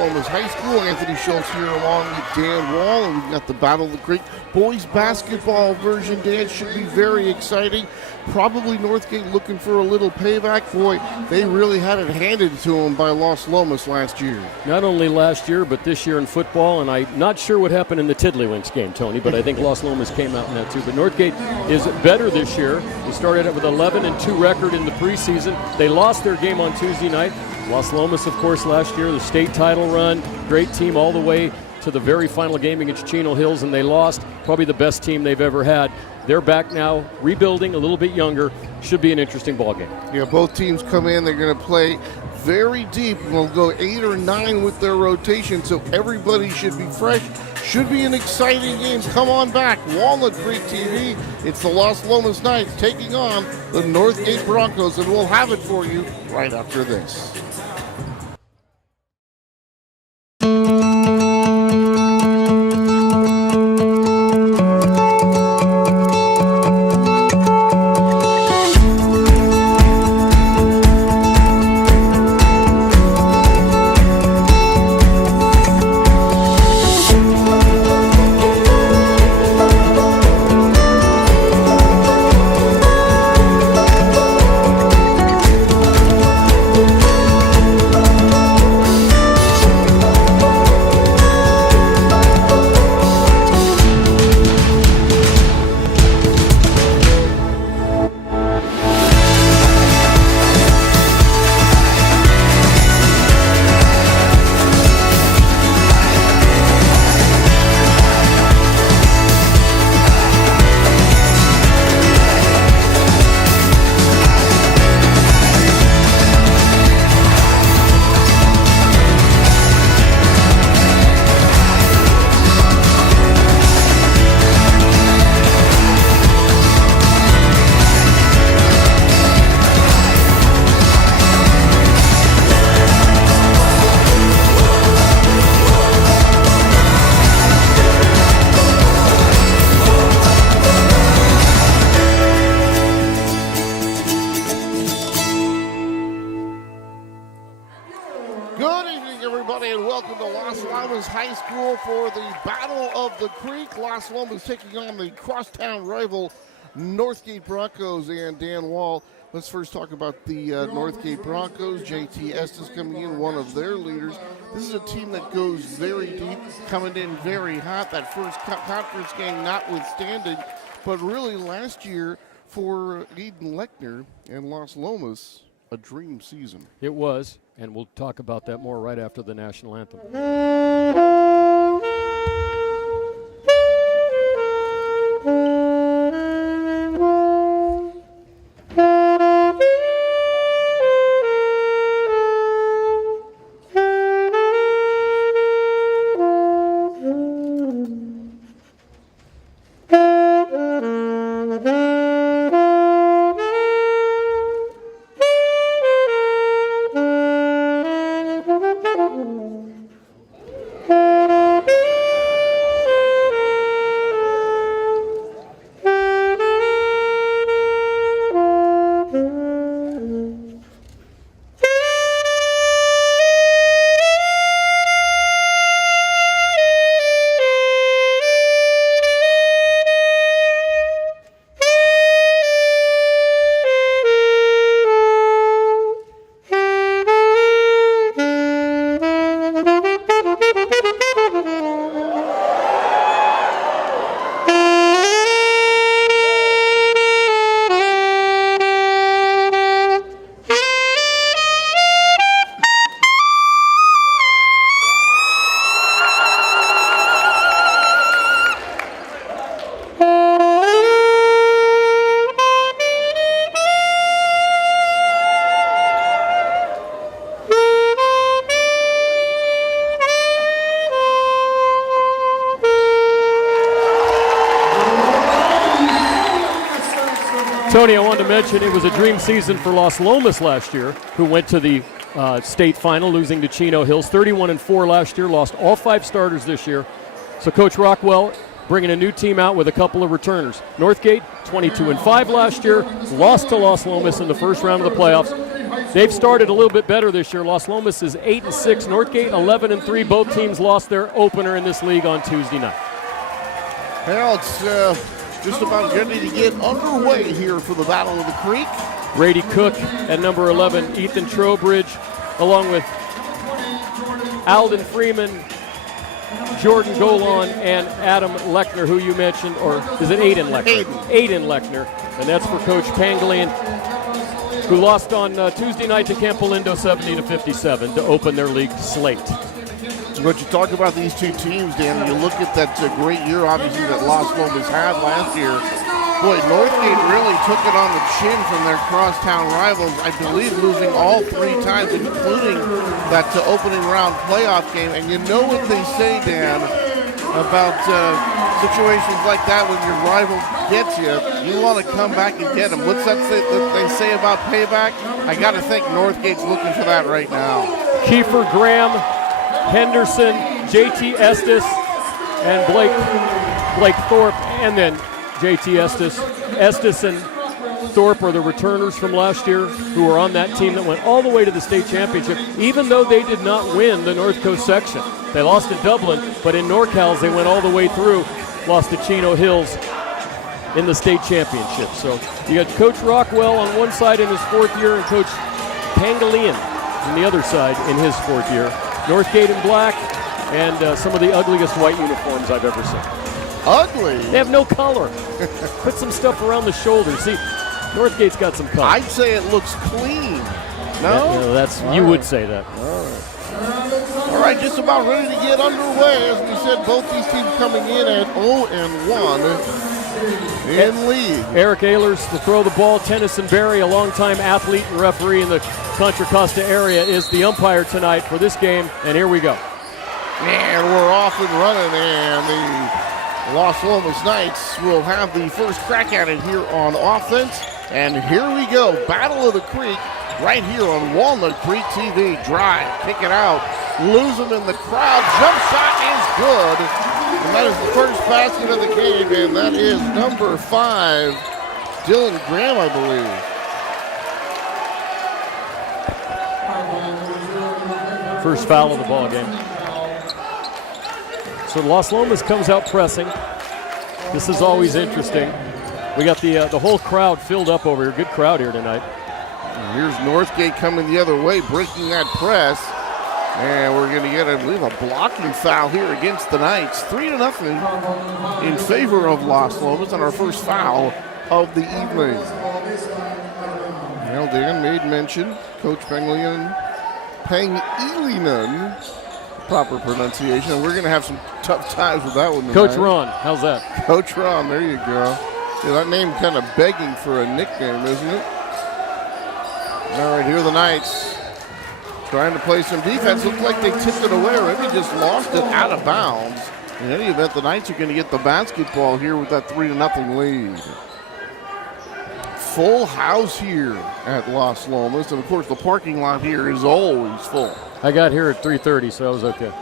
Lomas High School. Anthony Schultz here along with Dan Wall, and we've got the Battle of the Creek boys basketball version. Dan, should be very exciting. Probably Northgate looking for a little payback. Boy, they really had it handed to them by Los Lomas last year. Not only last year, but this year in football, and I'm not sure what happened in the Tiddlywinks game, Tony, but I think Los Lomas came out in that too. But Northgate is better this year. They started out with 11-2 record in the preseason. They lost their game on Tuesday night. Los Lomas, of course, last year, the state title run, great team all the way to the very final game against Chino Hills, and they lost. Probably the best team they've ever had. They're back now, rebuilding, a little bit younger. Should be an interesting ball game. Yeah, both teams come in. They're going to play very deep. They'll go 8 or 9 with their rotation, so everybody should be fresh. Should be an exciting game. Come on back. Walnut Creek TV. It's the Los Lomas Knights taking on the Northgate Broncos, and we'll have it for you right after this. High School for the Battle of the Creek. Los Lomas taking on the crosstown rival Northgate Broncos. And Dan Wall, let's first talk about the Northgate Broncos. JT Estes coming in, one of their leaders. This is a team that goes very deep, coming in very hot. That first conference game notwithstanding, but really last year for Eden Lechner and Los Lomas, a dream season. It was, and we'll talk about that more right after the national anthem. Tony, I wanted to mention it was a dream season for Los Lomas last year, who went to the state final, losing to Chino Hills. 31-4 last year, lost all 5 starters this year. So Coach Rockwell bringing a new team out with a couple of returners. Northgate, 22-5 last year, lost to Los Lomas in the first round of the playoffs. they've started a little bit better this year. Los Lomas is 8-6. Northgate 11-3. Both teams lost their opener in this league on Tuesday night. Well, it's just about ready to get underway here for the Battle of the Creek. Brady Cook at number 11. Ethan Trowbridge, along with Alden Freeman, Jordan Golan, and Adam Lechner, who you mentioned, or is it Aiden Lechner? Aiden Lechner, and that's for Coach Pangolian, who lost on Tuesday night to Campolindo 70-57 to open their league slate. But you talk about these two teams, Dan, you look at that great year, obviously, that Los Lomas had last year. Boy, Northgate really took it on the chin from their crosstown rivals, I believe losing all 3 times, including that opening round playoff game. And you know what they say, Dan, about situations like that when your rival gets you, you want to come back and get them. What's that they say about payback? I got to think Northgate's looking for that right now. Kiefer Graham, Henderson, JT Estes, and Blake Thorpe, and then JT Estes and Thorpe are the returners from last year who were on that team that went all the way to the state championship, even though they did not win the North Coast section. They lost to Dublin, but in NorCal's they went all the way through, lost to Chino Hills in the state championship. So you got Coach Rockwell on one side in his 4th year and Coach Pangolian on the other side in his 4th year. Northgate in black and some of the ugliest white uniforms I've ever seen. Ugly? They have no color. Put some stuff around the shoulders. See, Northgate's got some color. I'd say it looks clean. No? You would say that. All right, just about ready to get underway. As we said, both these teams coming in at 0-1 in league. Eric Ehlers to throw the ball. Tennyson Berry, a longtime athlete and referee in the Contra Costa area, is the umpire tonight for this game. And here we go. And we're off and running, and the Los Lomas Knights will have the first crack at it here on offense. And here we go, Battle of the Creek, right here on Walnut Creek TV. Drive, kick it out, lose them in the crowd. Jump shot is good. And that is the first basket of the game, and that is number 5, Dylan Graham, I believe. First foul of the ball game. So Los Lomas comes out pressing. This is always interesting. We got the whole crowd filled up over here. Good crowd here tonight. And here's Northgate coming the other way, breaking that press. And we're going to get, I believe, a blocking foul here against the Knights. 3-0 in favor of Los Lomas on our first foul of the evening. Well, Dan made mention, Coach Pangolian, proper pronunciation. And we're going to have some tough times with that one tonight. Coach Ron, how's that? Coach Ron, there you go. Yeah, that name kind of begging for a nickname, isn't it? All right, here are the Knights trying to play some defense. Looked like they tipped it away, or maybe just lost it out of bounds. In any event, the Knights are going to get the basketball here with that 3-0 lead. Full house here at Los Lomas, and of course the parking lot here is always full. I got here at 3:30, so I was okay.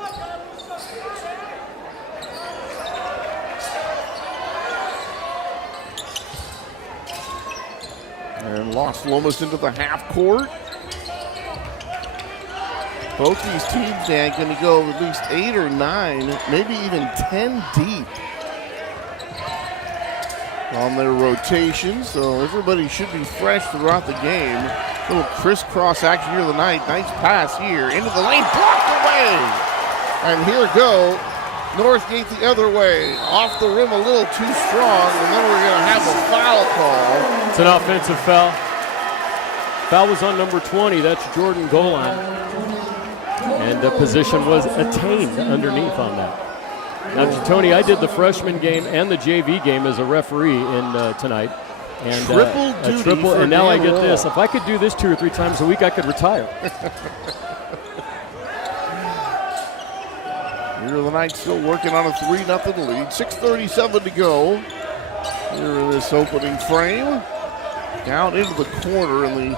And Los Lomas into the half court. Both these teams, Dan, going to go at least 8 or 9, maybe even 10 deep on their rotation. So everybody should be fresh throughout the game. A little crisscross action here tonight. Nice pass here into the lane, blocked away. And here go Northgate the other way. Off the rim a little too strong, and then we're going to have a foul call. It's an offensive foul. Foul was on number 20. That's Jordan Golan. And the position was attained underneath on that. Now, Tony, I did the freshman game and the JV game as a referee in tonight. And triple duty for and now I get Dan this. If I could do this 2 or 3 times a week, I could retire. Here are the Knights still working on a 3-0 lead. 6:37 to go. Here in this opening frame. Down into the corner, and the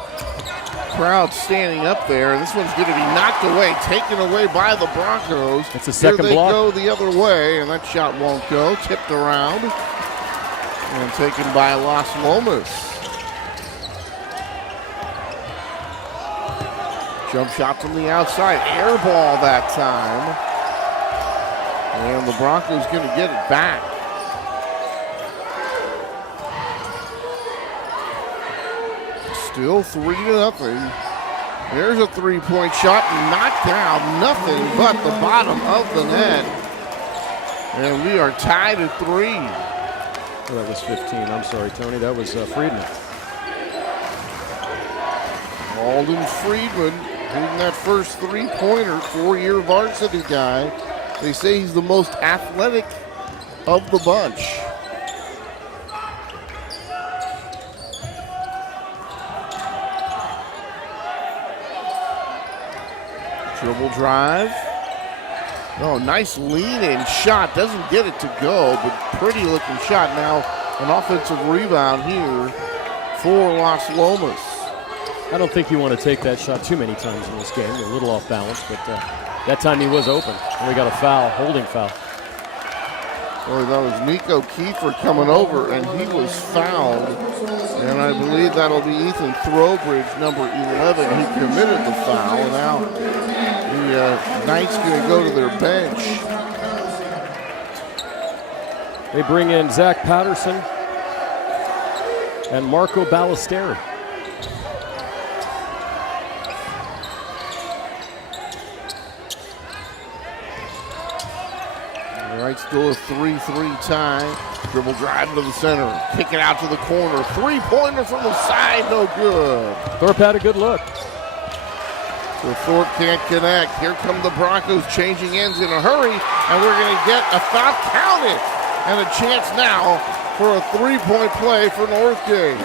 crowd standing up there. And this one's going to be knocked away, taken away by the Broncos. It's a second Here they block. go the other way, and that shot won't go. Tipped around and taken by Los Lomas. Jump shot from the outside. Air ball that time. And the Broncos going to get it back. Still 3-0. There's a three-point shot, knocked down, nothing but the bottom of the net. And we are tied at 3. Oh, that was 15. I'm sorry, Tony. That was Friedman. Alden Friedman hitting that first three-pointer, 4-year varsity guy. They say he's the most athletic of the bunch. Dribble drive. Oh, nice lean-in shot. Doesn't get it to go, but pretty looking shot. Now an offensive rebound here for Las Lomas. I don't think you want to take that shot too many times in this game. A little off balance, but that time he was open. And we got a foul, holding foul. Boy, that was Nico Kiefer coming over, and he was fouled. And I believe that'll be Ethan Throwbridge, number 11, who committed the foul. And now the Knights going to go to their bench. They bring in Zach Patterson and Marco Ballesteri. All right, still a 3-3 tie. Dribble drive to the center. Kick it out to the corner. Three-pointer from the side, no good. Thorpe had a good look. So Thorpe can't connect. Here come the Broncos changing ends in a hurry, and we're going to get a foul counted. And a chance now for a three-point play for Northgate.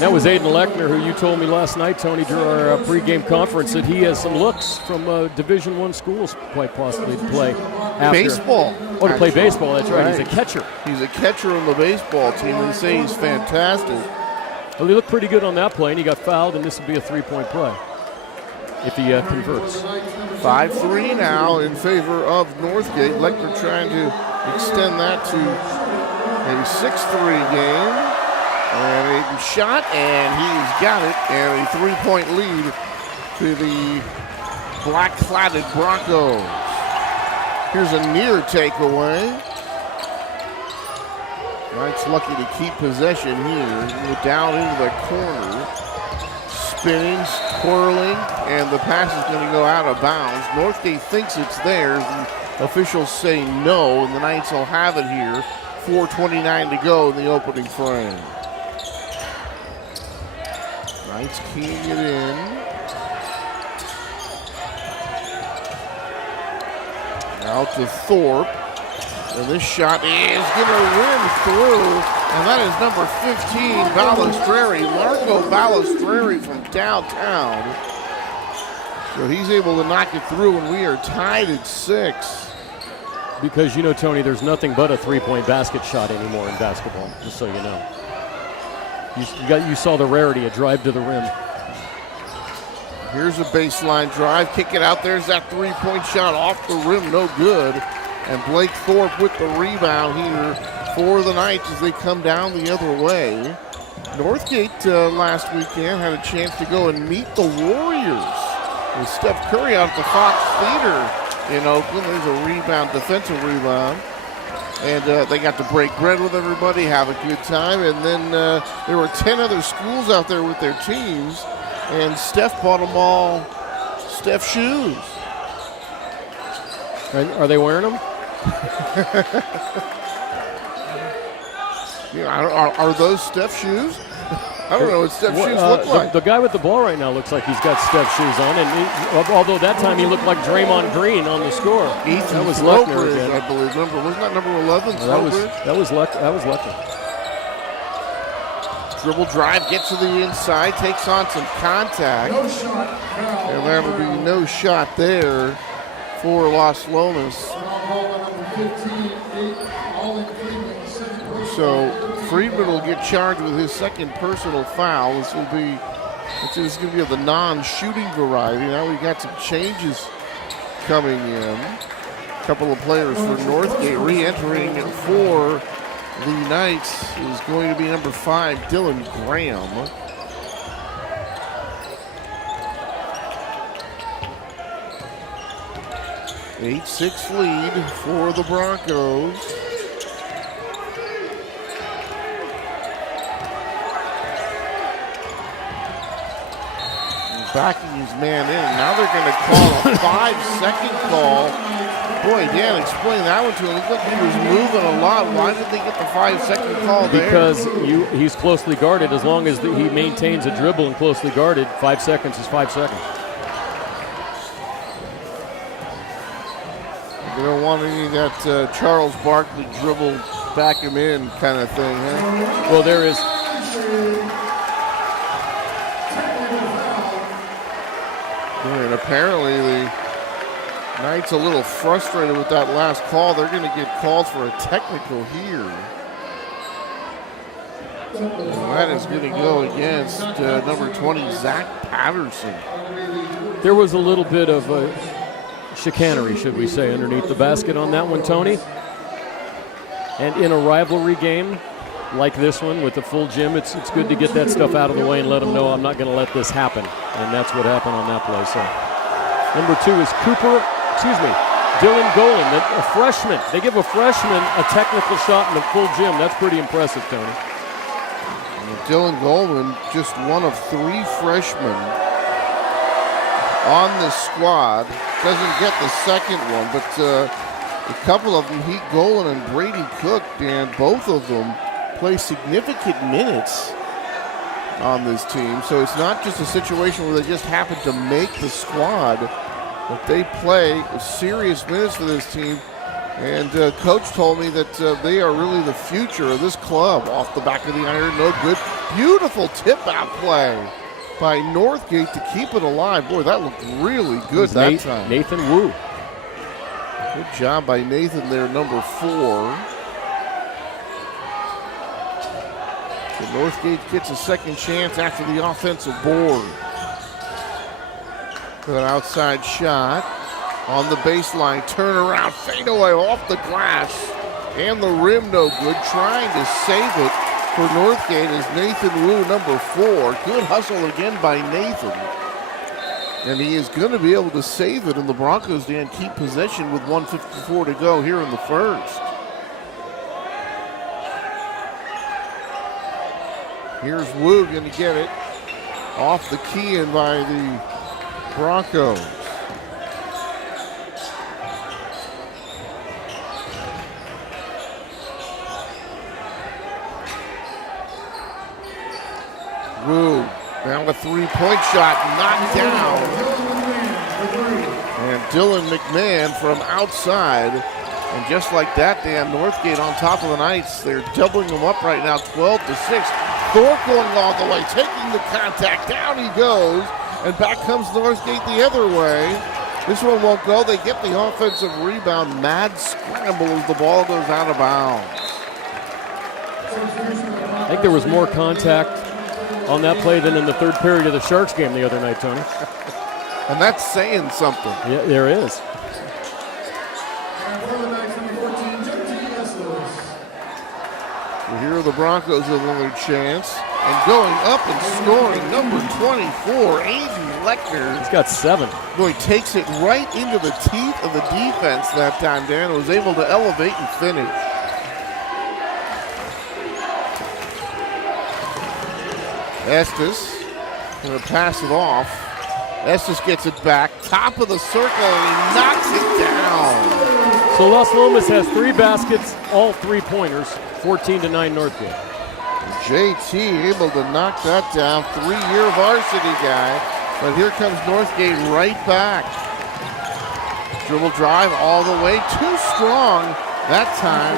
That was Aiden Lechner, who you told me last night, Tony, during our pregame conference, that he has some looks from Division I schools, quite possibly, to play after. Baseball. Oh, to play baseball, that's right. He's a catcher. He's a catcher on the baseball team. They say he's fantastic. Well, he looked pretty good on that play, and he got fouled, and this would be a three-point play if he converts. 5-3 now in favor of Northgate. Lechner trying to extend that to a 6-3 game. And a shot, and he's got it. And a three-point lead to the black-cladded Broncos. Here's a near takeaway. Knight's lucky to keep possession here. Down into the corner. Spinning, twirling, and the pass is going to go out of bounds. Northgate thinks it's theirs. The officials say no, and the Knights will have it here. 4:29 to go in the opening frame. Knights keying it in. Out to Thorpe. And this shot is going to rim through. And that is number 15, Balestreri. Marco Balestreri from downtown. So he's able to knock it through, and we are tied at 6. Because, you know, Tony, there's nothing but a three-point basket shot anymore in basketball, just so you know. You saw the rarity, a drive to the rim. Here's a baseline drive. Kick it out. There's that three-point shot off the rim. No good. And Blake Thorpe with the rebound here for the Knights as they come down the other way. Northgate last weekend had a chance to go and meet the Warriors with Steph Curry out at the Fox Theater in Oakland. There's a rebound, defensive rebound. And they got to break bread with everybody, have a good time. And then there were 10 other schools out there with their teams. And Steph bought them all Steph shoes. Are they wearing them? Are those Steph shoes? I don't know what Steph shoes look like. The guy with the ball right now looks like he's got Steph shoes on, and although that time he looked like Draymond Green on the score. That was Lechner, I believe. Wasn't that number 11? That was Lechner. Dribble drive, gets to the inside, takes on some contact, and that would be no shot there for Las Lomas. So Friedman will get charged with his second personal foul. This is going to be of the non-shooting variety. Now we've got some changes coming in. A couple of players for Northgate re-entering for the Knights is going to be number 5, Dylan Graham. 8-6 lead for the Broncos. Backing his man in. Now they're going to call a 5-second call. Boy, Dan, explain that one to him. It looked like he was moving a lot. Why did they get the 5-second call there? Because he's closely guarded. As long as he maintains a dribble and closely guarded, 5 seconds is 5 seconds. They don't want any of that Charles Barkley dribble, back him in kind of thing, huh? Well, there is. And apparently the Knights a little frustrated with that last call. They're going to get called for a technical here. And that is going to go against number 20, Zach Patterson. There was a little bit of chicanery, should we say, underneath the basket on that one, Tony. And in a rivalry game like this one with the full gym, it's good to get that stuff out of the way and let them know I'm not going to let this happen. And that's what happened on that play. So number 2 is Dylan Golan, a freshman. They give a freshman a technical shot in the full gym. That's pretty impressive, Tony. And Dylan Golan, just one of 3 freshmen on the squad. Doesn't get the second one, but a couple of them, Heat Golan and Brady Cook, Dan, both of them play significant minutes on this team. So it's not just a situation where they just happen to make the squad, but they play serious minutes for this team. And Coach told me that they are really the future of this club off the back of the iron. No good. Beautiful tip-out play by Northgate to keep it alive. Boy, that looked really good that time. Nathan Wu. Good job by Nathan there, number 4. So Northgate gets a second chance after the offensive board. Good outside shot on the baseline. Turnaround, fadeaway off the glass. And the rim no good. Trying to save it for Northgate is Nathan Wu, number 4. Good hustle again by Nathan. And he is going to be able to save it, and the Broncos, Dan, keep possession with 1:54 to go here in the first. Here's Wu going to get it off the key in by the Broncos. Wu, now a 3-point shot, knocked down. And Dylan McMahon from outside. And just like that, Dan, Northgate on top of the Knights. They're doubling them up right now, 12-6. Thorpe going all the way, taking the contact. Down he goes. And back comes Northgate the other way. This one won't go. They get the offensive rebound. Mad scramble as the ball goes out of bounds. I think there was more contact on that play than in the third period of the Sharks game the other night, Tony. And that's saying something. Yeah, there is. So here are the Broncos with another chance. And going up and scoring, number 24, Aiden Lechner. He's got 7. Boy, takes it right into the teeth of the defense that time, Dan. Was able to elevate and finish. Estes going to pass it off. Estes gets it back, top of the circle, and he knocks it down. So Las Lomas has 3 baskets, all 3-pointers, 14-9 Northgate. JT able to knock that down, 3-year varsity guy. But here comes Northgate right back. Dribble drive all the way, too strong that time.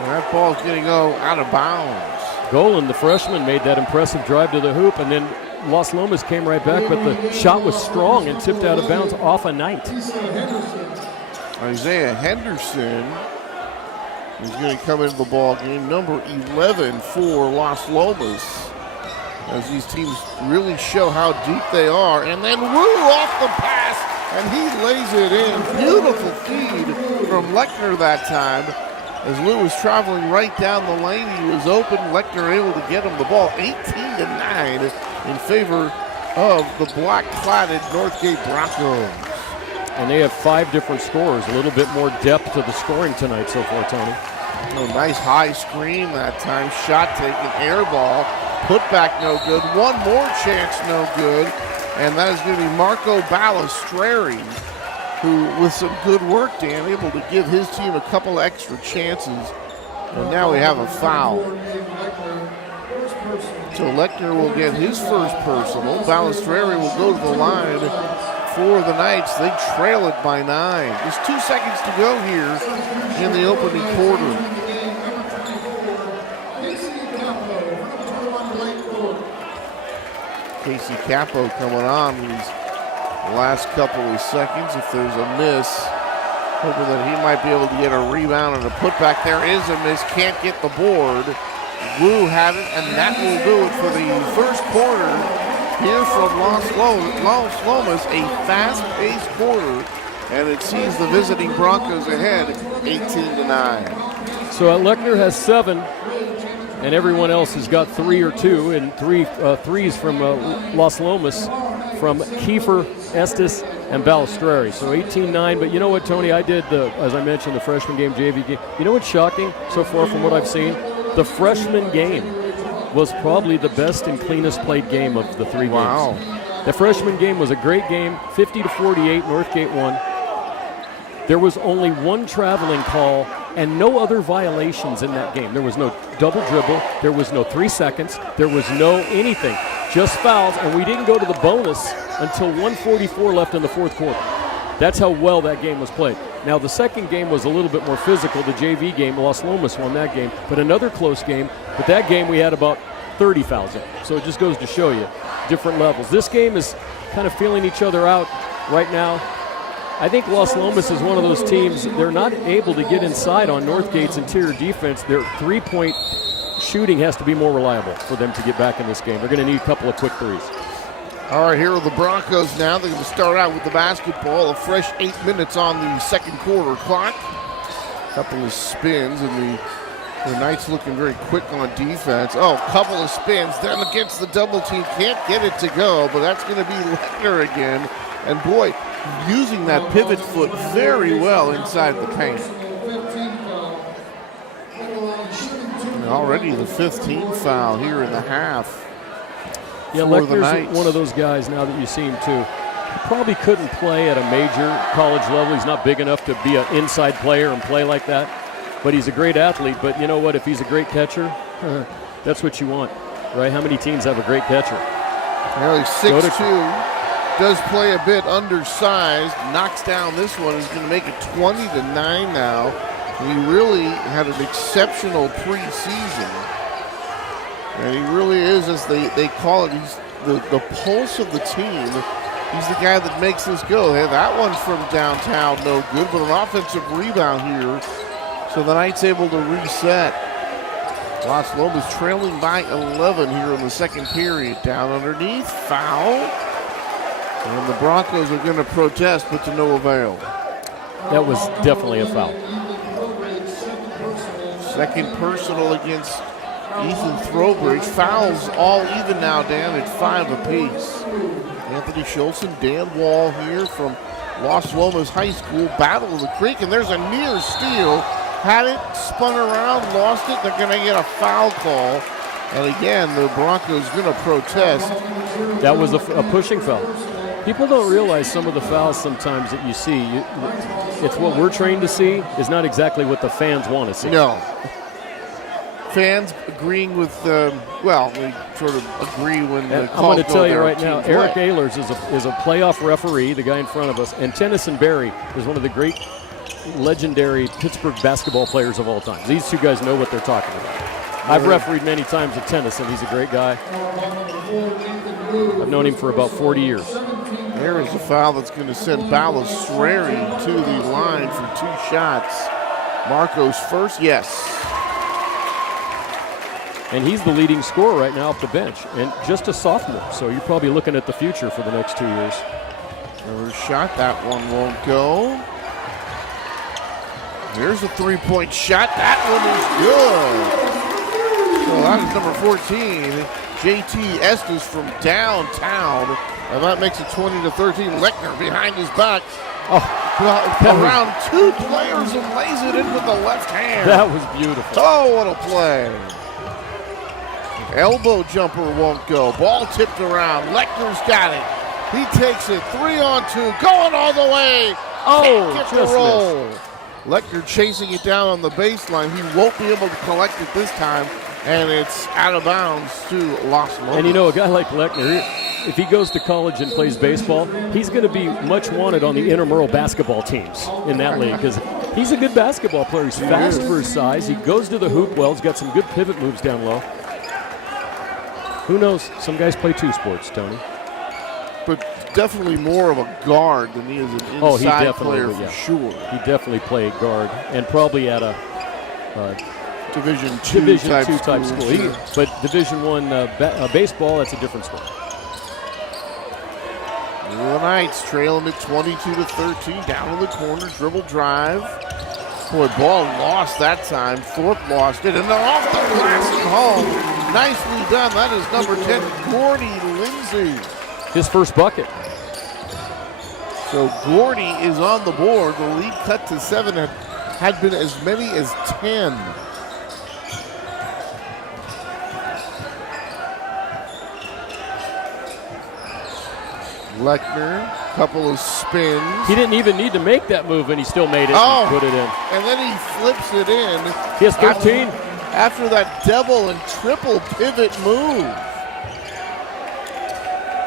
And that ball's going to go out of bounds. Golan, the freshman, made that impressive drive to the hoop, and then Las Lomas came right back, but the shot was strong and tipped out of bounds off a Knight. Isaiah Henderson is going to come into the ball game, number 11 for Las Lomas, as these teams really show how deep they are. And then Wu off the pass, and he lays it in. Beautiful feed from Lechner that time. As Lou was traveling right down the lane, he was open. Lechner able to get him the ball, 18-9 in favor of the black-cladded Northgate Broncos. and they have 5 different scorers. A little bit more depth to the scoring tonight so far, Tony. Oh, nice high screen that time. Shot taken, air ball. Put back no good. One more chance no good. And that is going to be Marco Balistreri, who with some good work, Dan, able to give his team a couple extra chances. And now we have a foul. So Lechner will get his first personal. Balistreri will go to the line for the Knights. They trail it by 9. There's 2 seconds to go here in the opening quarter. Casey Capo coming on these last couple of seconds. If there's a miss, hoping that he might be able to get a rebound and a putback. There is a miss, can't get the board. Wu had it, and that will do it for the first quarter here from Los Lomas. A fast-paced quarter, and it sees the visiting Broncos ahead 18-9. So Lechner has 7, and everyone else has got 3 or 2, and 3 threes from Los Lomas, from Kiefer, Estes, and Balistreri. So 18-9, but you know what, Tony? I did, as I mentioned, the freshman game, JV game. You know what's shocking so far from what I've seen? The freshman game was probably the best and cleanest played game of the 3 Wow. games. The freshman game was a great game, 50-48, Northgate won. There was only 1 traveling call and no other violations in that game. There was no double dribble, there was no 3 seconds, there was no anything, just fouls, and we didn't go to the bonus until 1:44 left in the 4th quarter. That's how well that game was played. Now, the second game was a little bit more physical. The JV game, Los Lomas won that game, but another close game. But that game, we had about 30 fouls in. So it just goes to show you different levels. This game is kind of feeling each other out right now. I think Los Lomas is one of those teams, they're not able to get inside on Northgate's interior defense. Their 3-point shooting has to be more reliable for them to get back in this game. They're going to need a couple of quick threes. All right, here are the Broncos now. They're going to start out with the basketball. A fresh 8 minutes on the second quarter clock. Couple of spins, and the Knights looking very quick on defense. Oh, couple of spins. Then against the double team. Can't get it to go, but that's going to be Lechner again. And boy, using that pivot foot very well inside the paint. And already the 5th team foul here in the half. Yeah, Lechner's one of those guys now that you see him too. He probably couldn't play at a major college level. He's not big enough to be an inside player and play like that. But he's a great athlete. But you know what? If he's a great catcher, that's what you want, right? How many teams have a great catcher? Well, he's 6'2". Does play a bit undersized. Knocks down this one. He's going to make it 20-9 now. He really had an exceptional preseason. And he really is, as they call it, he's the pulse of the team. He's the guy that makes this go. Hey, that one from downtown, no good, but an offensive rebound here. So the Knights able to reset. Los Lomas trailing by 11 here in the second period. Down underneath, foul. And the Broncos are going to protest, but to no avail. That was definitely a foul. Second personal against Ethan Throwbridge. Fouls all even now, Dan, at 5 apiece. Anthony Schultz and Dan Wall here from Los Lomas High School. Battle of the Creek, and there's a near steal. Had it, spun around, lost it. They're going to get a foul call. And again, the Broncos going to protest. That was a pushing foul. People don't realize some of the fouls sometimes that you see. It's what we're trained to see is not exactly what the fans want to see. No. Fans agreeing with, well, we sort of agree when the I'm going to tell you right now, play. Eric Ehlers is a playoff referee, the guy in front of us, and Tennyson Berry is one of the great legendary Pittsburgh basketball players of all time. These two guys know what they're talking about. I've refereed many times at Tennyson. He's a great guy. I've known him for about 40 years. There is a foul that's going to send Balistreri to the line for 2 shots. Marco's first, yes. And he's the leading scorer right now off the bench, and just a sophomore. So you're probably looking at the future for the next 2 years. Another shot, that one won't go. There's a 3-point shot. That one is good. So that is number 14, JT Estes from downtown. And that makes it 20-13. Lechner behind his back. Around two players and lays it in with the left hand. That was beautiful. Oh, what a play. Elbow jumper won't go. Ball tipped around. Lechner's got it. He takes it 3-on-2, going all the way. Oh, can't get the roll. Lechner chasing it down on the baseline. He won't be able to collect it this time, and it's out of bounds to Los Lomas. And you know, a guy like Lechner, if he goes to college and plays baseball, he's going to be much wanted on the intramural basketball teams in that league because he's a good basketball player. He's fast for his size. He goes to the hoop well. He's got some good pivot moves down low. Who knows? Some guys play two sports, Tony. But definitely more of a guard than he is an inside player for sure. He definitely played guard and probably at a Division II type school. But Division I baseball, that's a different sport. The Knights trailing at 22-13, down in the corner, dribble drive. Boy, ball lost that time. Thorpe lost it, and they're off the glass and home. Nicely done. That is number 10, Gordy Lindsay. His first bucket. So Gordy is on the board. The lead cut to 7 had been as many as 10. Lechner, couple of spins. He didn't even need to make that move, and he still made it and put it in. And then he flips it in. He has 13. After that double and triple pivot move.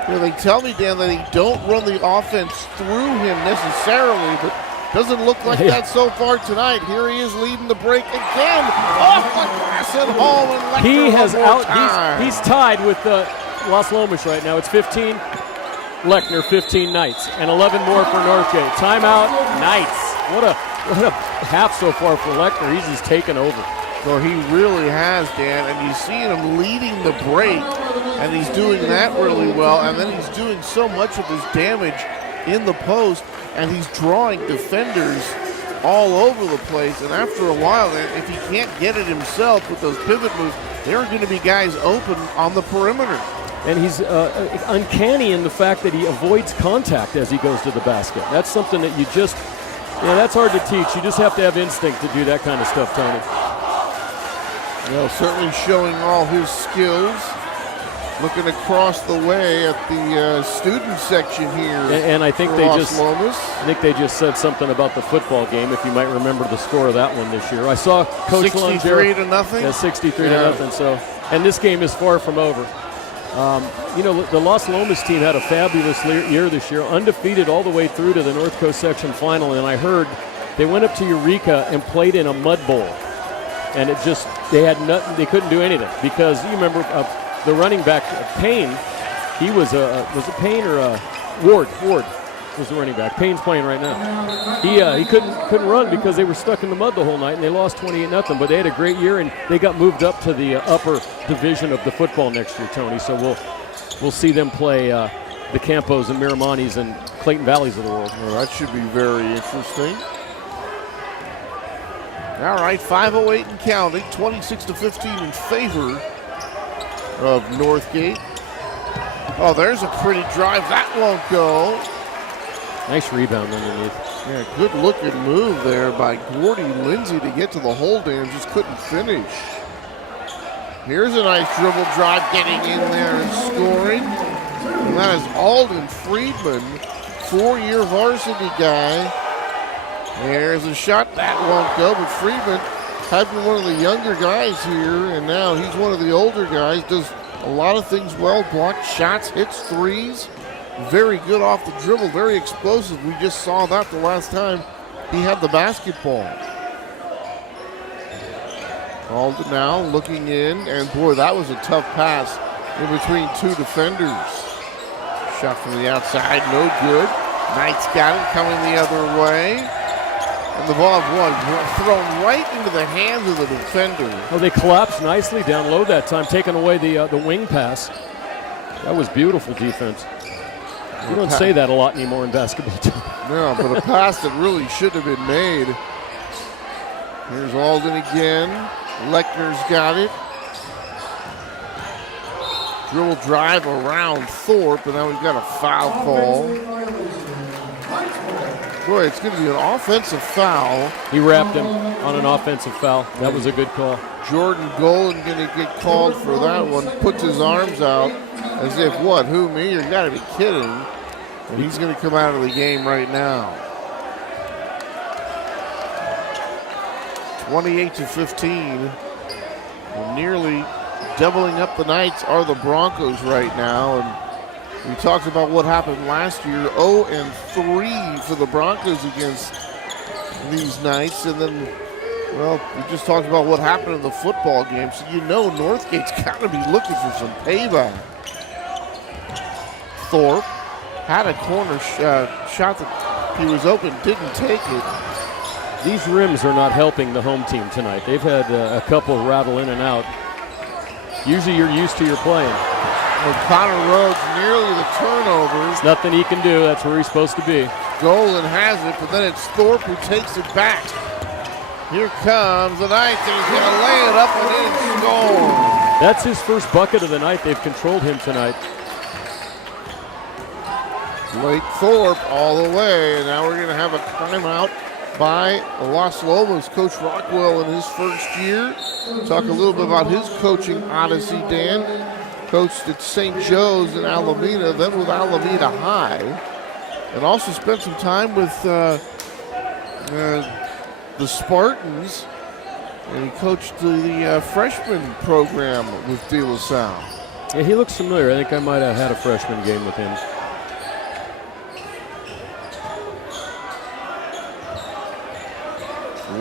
You know, they tell me, Dan, that he don't run the offense through him necessarily, but doesn't look like that so far tonight. Here he is leading the break again. Off the glass at home, and Lechner he has out. He's tied with Los Lomas right now. It's 15 Lechner, 15 Knights, and 11 more for Northgate. Timeout, Knights. What a half so far for Lechner. He's just taken over. So he really has, Dan, and you see him leading the break, and he's doing that really well, and then he's doing so much of his damage in the post, and he's drawing defenders all over the place, and after a while, if he can't get it himself with those pivot moves, there are going to be guys open on the perimeter. And he's uncanny in the fact that he avoids contact as he goes to the basket. That's something that that's hard to teach. You just have to have instinct to do that kind of stuff, Tony. Well, certainly showing all his skills. Looking across the way at the student section here. And I think Lomas. I think they just said something about the football game. If you might remember the score of that one this year, I saw Coach 63 to nothing. Yeah, 63 to nothing. So, and this game is far from over. The Los Lomas team had a fabulous year this year, undefeated all the way through to the North Coast section final. And I heard they went up to Eureka and played in a mud bowl. And they had nothing, they couldn't do anything because you remember the running back, Payne, he was it Payne or Ward? Ward was the running back. Payne's playing right now. He couldn't run because they were stuck in the mud the whole night and they lost 28-0. But they had a great year and they got moved up to the upper division of the football next year, Tony. So we'll see them play the Campos and Miramontes and Clayton Valleys of the world. Well, that should be very interesting. All right, 5:08 and counting, 26-15 in favor of Northgate. Oh, there's a pretty drive. That won't go. Nice rebound underneath. Yeah, good looking move there by Gordy Lindsay to get to the hold and just couldn't finish. Here's a nice dribble drive getting in there and scoring. And that is Alden Friedman, 4-year varsity guy. There's a shot. That won't go, but Friedman had been one of the younger guys here, and now he's one of the older guys. Does a lot of things well, blocks shots, hits threes. Very good off the dribble, very explosive. We just saw that the last time he had the basketball. Alden now looking in, and boy, that was a tough pass in between two defenders. Shot from the outside, no good. Knights got it, coming the other way. And the ball was thrown right into the hands of the defender. Oh, they collapsed nicely down low that time, taking away the wing pass. That was beautiful defense. You don't say that a lot anymore in basketball. No, but a pass that really should have been made. Here's Alden again. Lechner's got it. Dribble drive around Thorpe, and now we've got a foul call. Boy, it's going to be an offensive foul. He wrapped him on an offensive foul. That was a good call. Jordan Golan going to get called for that one. Puts his arms out as if, what, who, me? You got to be kidding. And he's going to come out of the game right now. 28-15. Nearly doubling up the Knights are the Broncos right now. And we talked about what happened last year. 0-3 for the Broncos against these Knights. And then, well, we just talked about what happened in the football game. So you know Northgate's got to be looking for some payback. Thorpe had a corner shot that he was open, didn't take it. These rims are not helping the home team tonight. They've had a couple rattle in and out. Usually you're used to your playing. And Connor Rhodes nearly the turnover. There's nothing he can do. That's where he's supposed to be. Golan has it, but then it's Thorpe who takes it back. Here comes the Knights, and he's going to lay it up and in and score. That's his first bucket of the night. They've controlled him tonight. Blake Thorpe all the way, and now we're going to have a timeout by Los Lomas. Coach Rockwell in his first year. Talk a little bit about his coaching odyssey, Dan. Coached at St. Joe's in Alameda, then with Alameda High, and also spent some time with the Spartans, and he coached the freshman program with De La Salle. Yeah, he looks familiar. I think I might have had a freshman game with him.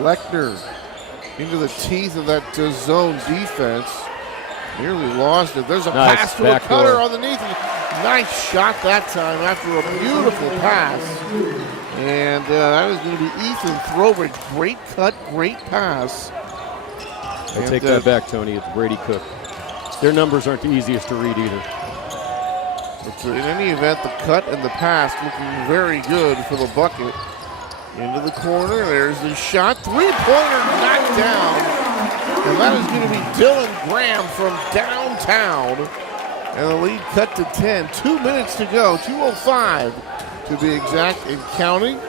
Lechner into the teeth of that zone defense. Nearly lost it. There's a pass to a cutter underneath. Nice shot that time after a beautiful pass. And that is going to be Ethan Throwbridge. Great cut, great pass. I take that back, Tony. It's Brady Cook. Their numbers aren't the easiest to read either. But in any event, the cut and the pass looking very good for the bucket. Into the corner, there's the shot. Three-pointer knocked down. And that is going to be Dylan Graham from downtown. And the lead cut to 10. 2 minutes to go, 2:05 to be exact and counting.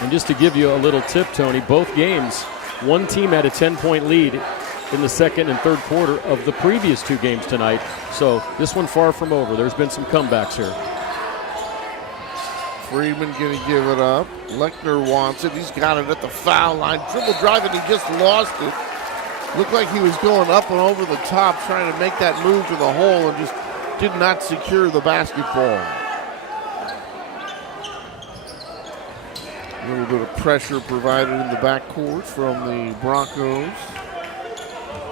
And just to give you a little tip, Tony, both games, one team had a 10-point lead in the second and third quarter of the previous two games tonight. So this one far from over. There's been some comebacks here. Freeman going to give it up. Lechner wants it. He's got it at the foul line. Dribble drive, and he just lost it. Looked like he was going up and over the top, trying to make that move to the hole, and just did not secure the basketball. A little bit of pressure provided in the backcourt from the Broncos.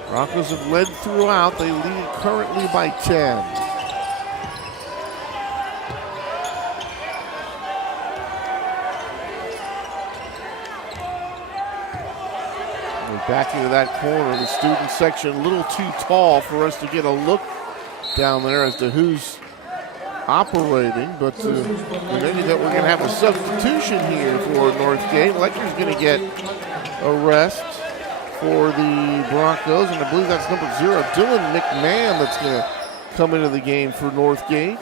Broncos have led throughout. They lead currently by 10. Back into that corner, the student section a little too tall for us to get a look down there as to who's operating. But in any event, we're going to have a substitution here for Northgate. Lechner's going to get a rest for the Broncos, and I believe that's number 0, Dylan McMahon, that's going to come into the game for Northgate.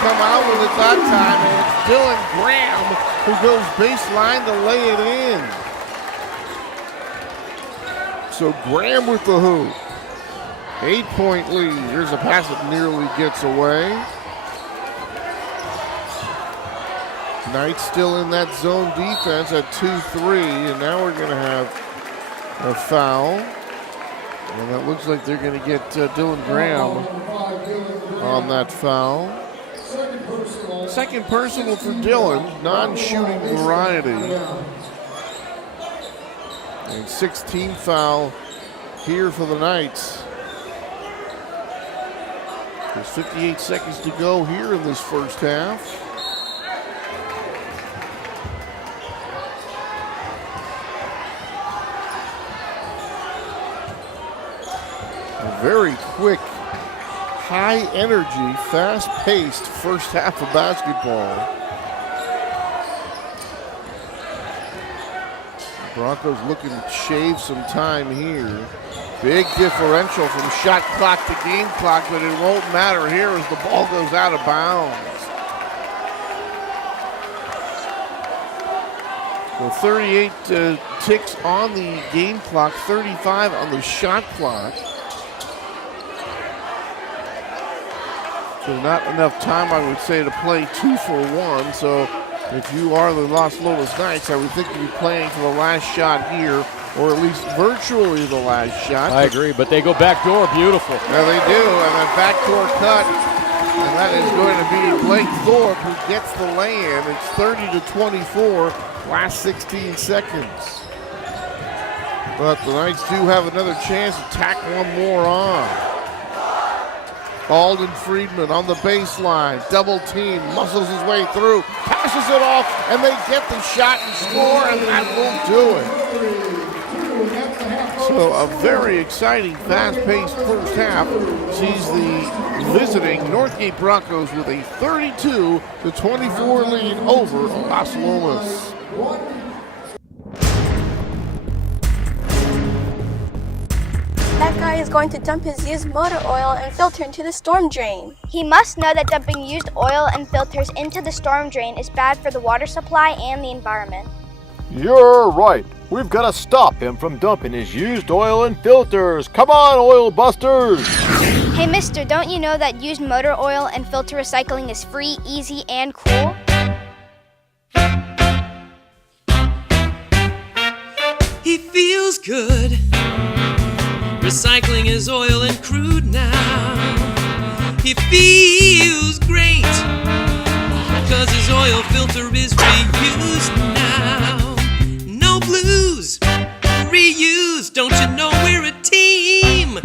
Come out with it that time, and it's Dylan Graham who goes baseline to lay it in. So Graham with the hoop. 8-point lead. Here's a pass that nearly gets away. Knights still in that zone defense at 2-3, and now we're going to have a foul. And that looks like they're going to get Dylan Graham on that foul. Second personal for Dylan, non-shooting variety. And 16th foul here for the Knights. There's 58 seconds to go here in this first half. A very quick, high energy, fast-paced first half of basketball. Broncos looking to shave some time here. Big differential from shot clock to game clock, but it won't matter here as the ball goes out of bounds. So 38 ticks on the game clock, 35 on the shot clock. So not enough time, I would say, to play 2 for 1. So if you are the Los Lomas Knights, I would think you'd be playing for the last shot here, or at least virtually the last shot. I agree, but they go backdoor, beautiful. Yeah, they do, and then backdoor cut, and that is going to be Blake Thorpe who gets the lay-in. It's 30-24, last 16 seconds. But the Knights do have another chance to tack one more on. Alden Friedman on the baseline, double team, muscles his way through, passes it off, and they get the shot and score, and that will do it. So a very exciting, fast-paced first half sees the visiting Northgate Broncos with a 32-24 lead over Las Lomas. That guy is going to dump his used motor oil and filter into the storm drain. He must know that dumping used oil and filters into the storm drain is bad for the water supply and the environment. You're right. We've got to stop him from dumping his used oil and filters. Come on, oil busters! Hey mister, don't you know that used motor oil and filter recycling is free, easy, and cool? He feels good. Recycling his oil and crude now. He feels great, 'cause his oil filter is reused now. No blues, reuse, don't you know we're a team?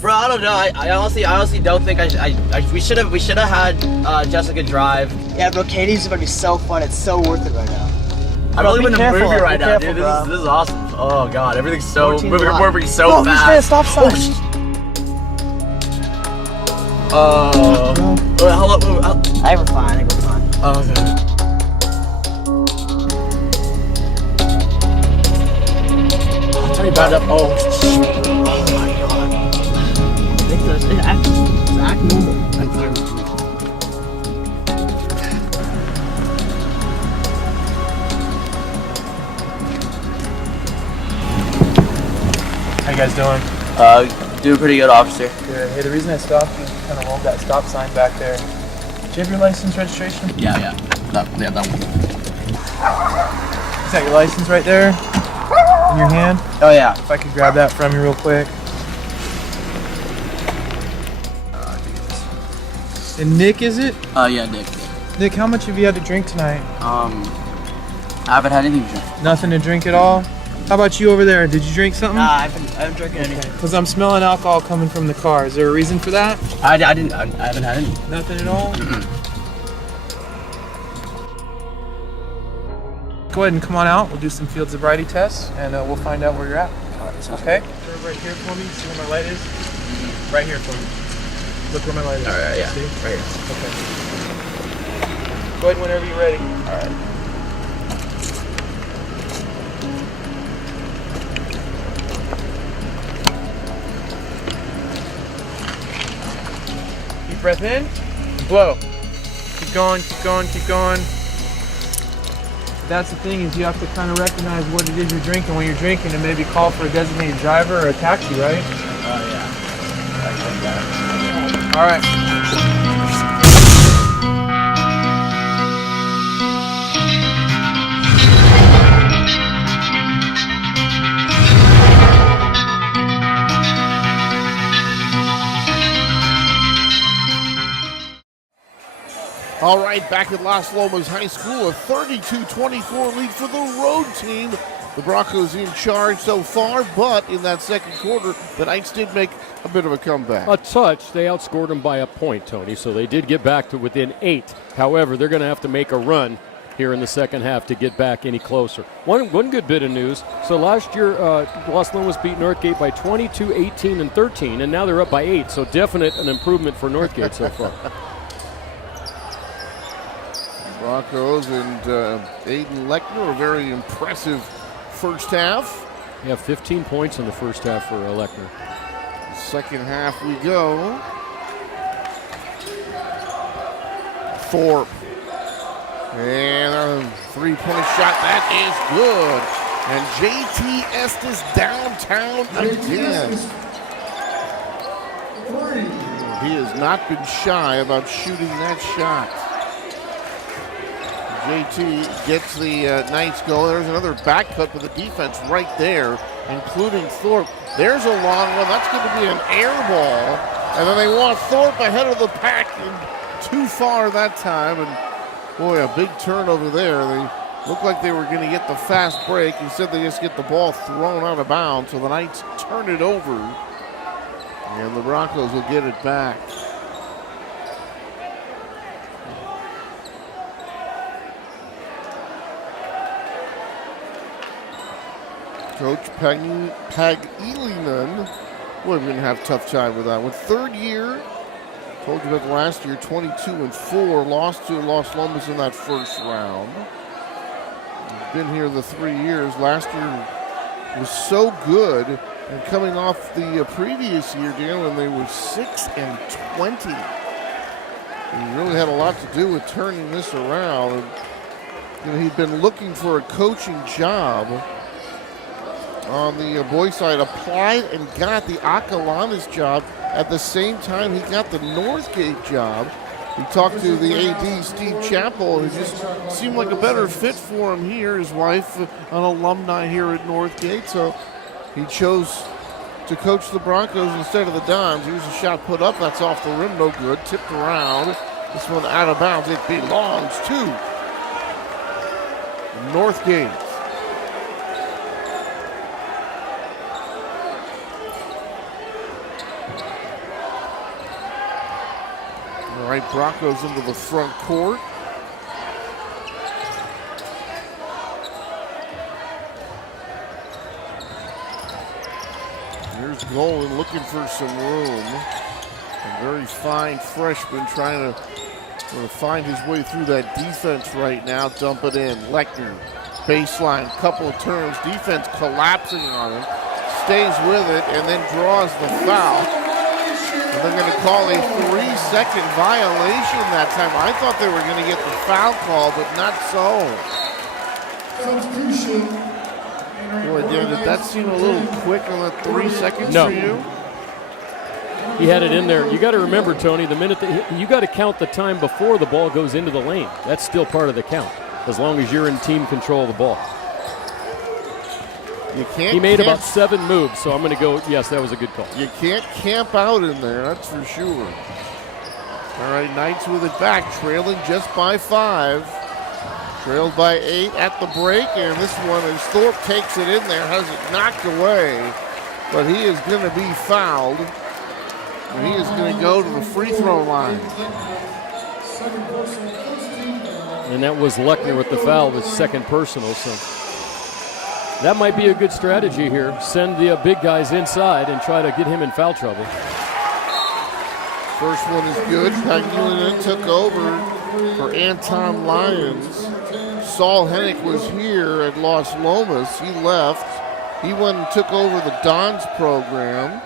Bro, I don't know. I honestly don't think we should have had Jessica drive. Yeah, bro, Katie's gonna be so fun. It's so worth it right now. I'm really in the careful, movie right be now, careful, dude. This is awesome. Oh god, everything's so 14 moving block. forward so Bro, fast. he's stop sign. Hello. I think we're fine. Oh, okay. I'll tell you about it. Oh my god. It's act normal. How you guys doing? Doing pretty good, officer. Good. Hey, the reason I stopped you is kind of rolled that stop sign back there. Do you have your license registration? Yeah. That one. Is that your license right there? In your hand? Oh yeah. If I could grab that from you real quick. And Nick, is it? Yeah, Nick. Nick, how much have you had to drink tonight? I haven't had anything to drink. Nothing to drink at all? How about you over there? Did you drink something? Nah, I haven't drinking anything. Because I'm smelling alcohol coming from the car. Is there a reason for that? I haven't had any. Nothing at all? Go ahead and come on out. We'll do some field sobriety tests, and we'll find out where you're at. Okay? Turn right here for me. See where my light is? Right here for me. Look where my light is. All right, yeah. See? Right here. Okay. Go ahead whenever you're ready. All right. Deep breath in, blow. Keep going, keep going, keep going. That's the thing, is you have to kind of recognize what it is you're drinking when you're drinking and maybe call for a designated driver or a taxi, right? Oh yeah. All right. All right, back at Las Lomas High School, a 32-24 lead for the road team. The Broncos in charge so far, but in that second quarter, the Knights did make a bit of a comeback. A touch. They outscored them by a point, Tony, so they did get back to within 8. However, they're going to have to make a run here in the second half to get back any closer. One good bit of news. So last year, Los Lomas beat Northgate by 22, 18, and 13, and now they're up by 8. So definite an improvement for Northgate so far. Broncos and Aiden Lechner, a very impressive first half. Yeah, 15 points in the first half for Lechner. Second half we go. Thorpe. And a three-point shot. That is good. And JT Estes downtown again. He has not been shy about shooting that shot. JT gets the Knights goal. There's another back cut for the defense right there, including Thorpe. There's a long one. That's going to be an air ball. And then they want Thorpe ahead of the pack, and too far that time. And boy, a big turnover there. They looked like they were going to get the fast break. Instead, they just get the ball thrown out of bounds. So the Knights turn it over, and the Broncos will get it back. Coach Pag-Elinen, we're going to have a tough time with that one. Third year, told you about last year, 22-4, lost to Los Lomas in that first round. Been here the 3 years. Last year was so good, and coming off the previous year, Dan, when they were 6-20. He really had a lot to do with turning this around. And, he'd been looking for a coaching job on the boys side, applied and got the Acalanes job at the same time he got the Northgate job. He talked to the AD, Steve Chappell, and it just seemed like a better fit for him here. His wife, an alumni here at Northgate, so he chose to coach the Broncos instead of the Dons. Here's a shot put up, that's off the rim, no good, tipped around. This one out of bounds, it belongs to Northgate. All right, Broncos into the front court. Here's Golan looking for some room. A very fine freshman trying to find his way through that defense right now. Dump it in. Lechner, baseline, couple of turns. Defense collapsing on him. Stays with it and then draws the foul. And they're going to call a 3-second violation that time. I thought they were going to get the foul call, but not so. Boy, Dan, did that seem a little quick on the 3 seconds for you? He had it in there. You got to remember, Tony, the minute you got to count the time before the ball goes into the lane. That's still part of the count, as long as you're in team control of the ball. He made about 7 moves, so I'm going to go, yes, that was a good call. You can't camp out in there, that's for sure. All right, Knights with it back, trailing just by 5. Trailed by 8 at the break, and this one, as Thorpe takes it in there, has it knocked away, but he is going to be fouled. And he is going to go to the free throw line. And that was Lechner with the foul, with second personal, so that might be a good strategy here. Send the big guys inside and try to get him in foul trouble. First one is good. Pag-Elinen took over for Anton Lyons. Saul Hennick was here at Los Lomas. He left. He went and took over the Dons program.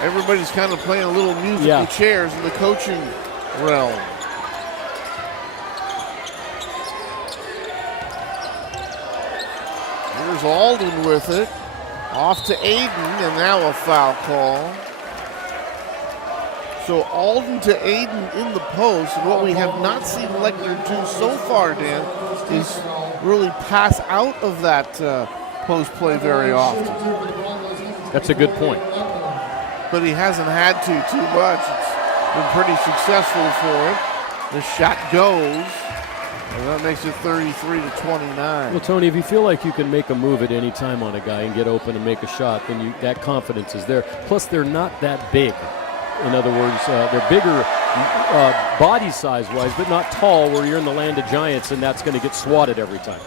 Everybody's kind of playing a little musical chairs in the coaching realm. Here's Alden with it. Off to Aiden, and now a foul call. So Alden to Aiden in the post. And what we have not seen Lechner do so far, Dan, is really pass out of that post play very often. That's a good point. But he hasn't had to too much. It's been pretty successful for him. The shot goes. And that makes it 33-29. Well, Tony, if you feel like you can make a move at any time on a guy and get open and make a shot, then that confidence is there. Plus, they're not that big. In other words, they're bigger body size-wise, but not tall where you're in the land of giants, and that's going to get swatted every time.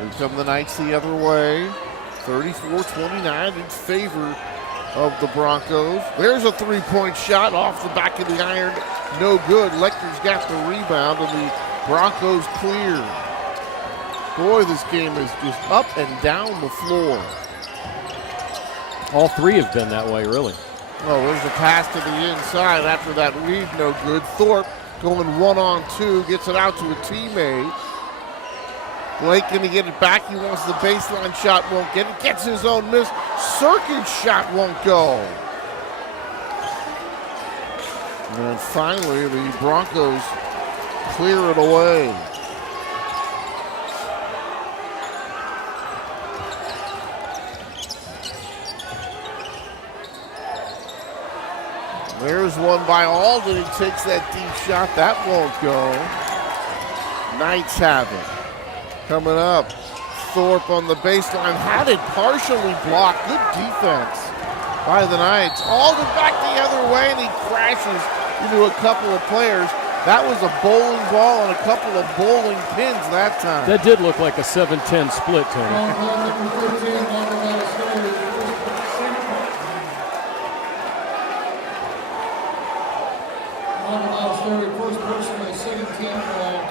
Here come the Knights the other way. 34-29 in favor of the Broncos. There's a three-point shot off the back of the iron. No good. Lechner's got the rebound, and the Broncos clear. Boy, this game is just up and down the floor. All three have been that way, really. Oh, there's a pass to the inside after that read, no good. Thorpe going 1-on-2, gets it out to a teammate. Blake going to get it back. He wants the baseline shot, won't get it. Gets his own miss. Circuit shot won't go. And finally, the Broncos clear it away. There's one by Alden. He takes that deep shot. That won't go. Knights have it. Coming up, Thorpe on the baseline. Had it partially blocked. Good defense by the Knights. Alden back the other way, and he crashes into a couple of players. That was a bowling ball and a couple of bowling pins that time. That did look like a 7-10 split, Tony.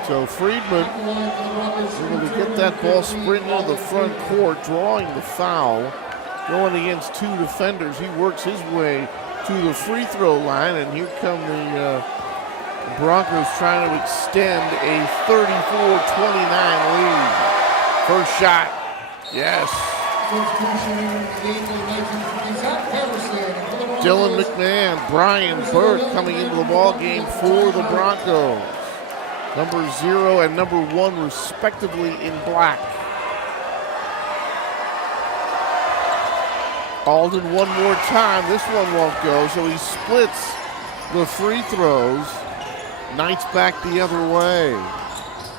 So Friedman able to get that ball sprinting into the front court, drawing the foul, going against two defenders. He works his way to the free throw line, and here come the Broncos trying to extend a 34-29 lead. First shot, yes. Dylan McMahon, Brian Burke coming into the ball game for the Broncos. Number 0 and number 1 respectively in black. Alden one more time. This one won't go, so he splits the free throws. Knights back the other way.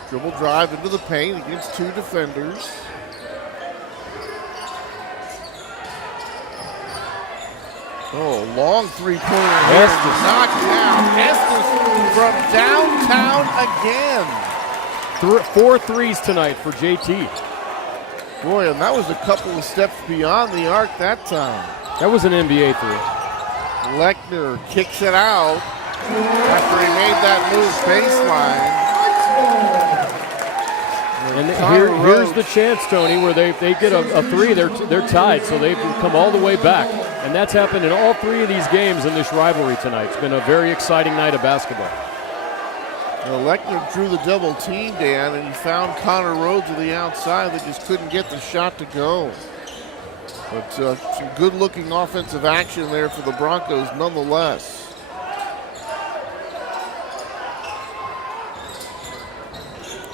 Dribble drive into the paint against two defenders. Oh, long three-pointer here, knocked down. Estes from downtown again. 4 threes tonight for JT. Boy, and that was a couple of steps beyond the arc that time. That was an NBA three. Lechner kicks it out after he made that move baseline. And here's the chance, Tony, where they get a three. They're tied, so they've come all the way back. And that's happened in all 3 of these games in this rivalry tonight. It's been a very exciting night of basketball. Well, Lechner drew the double team, Dan, and he found Connor Rhodes to the outside that just couldn't get the shot to go. But some good-looking offensive action there for the Broncos nonetheless.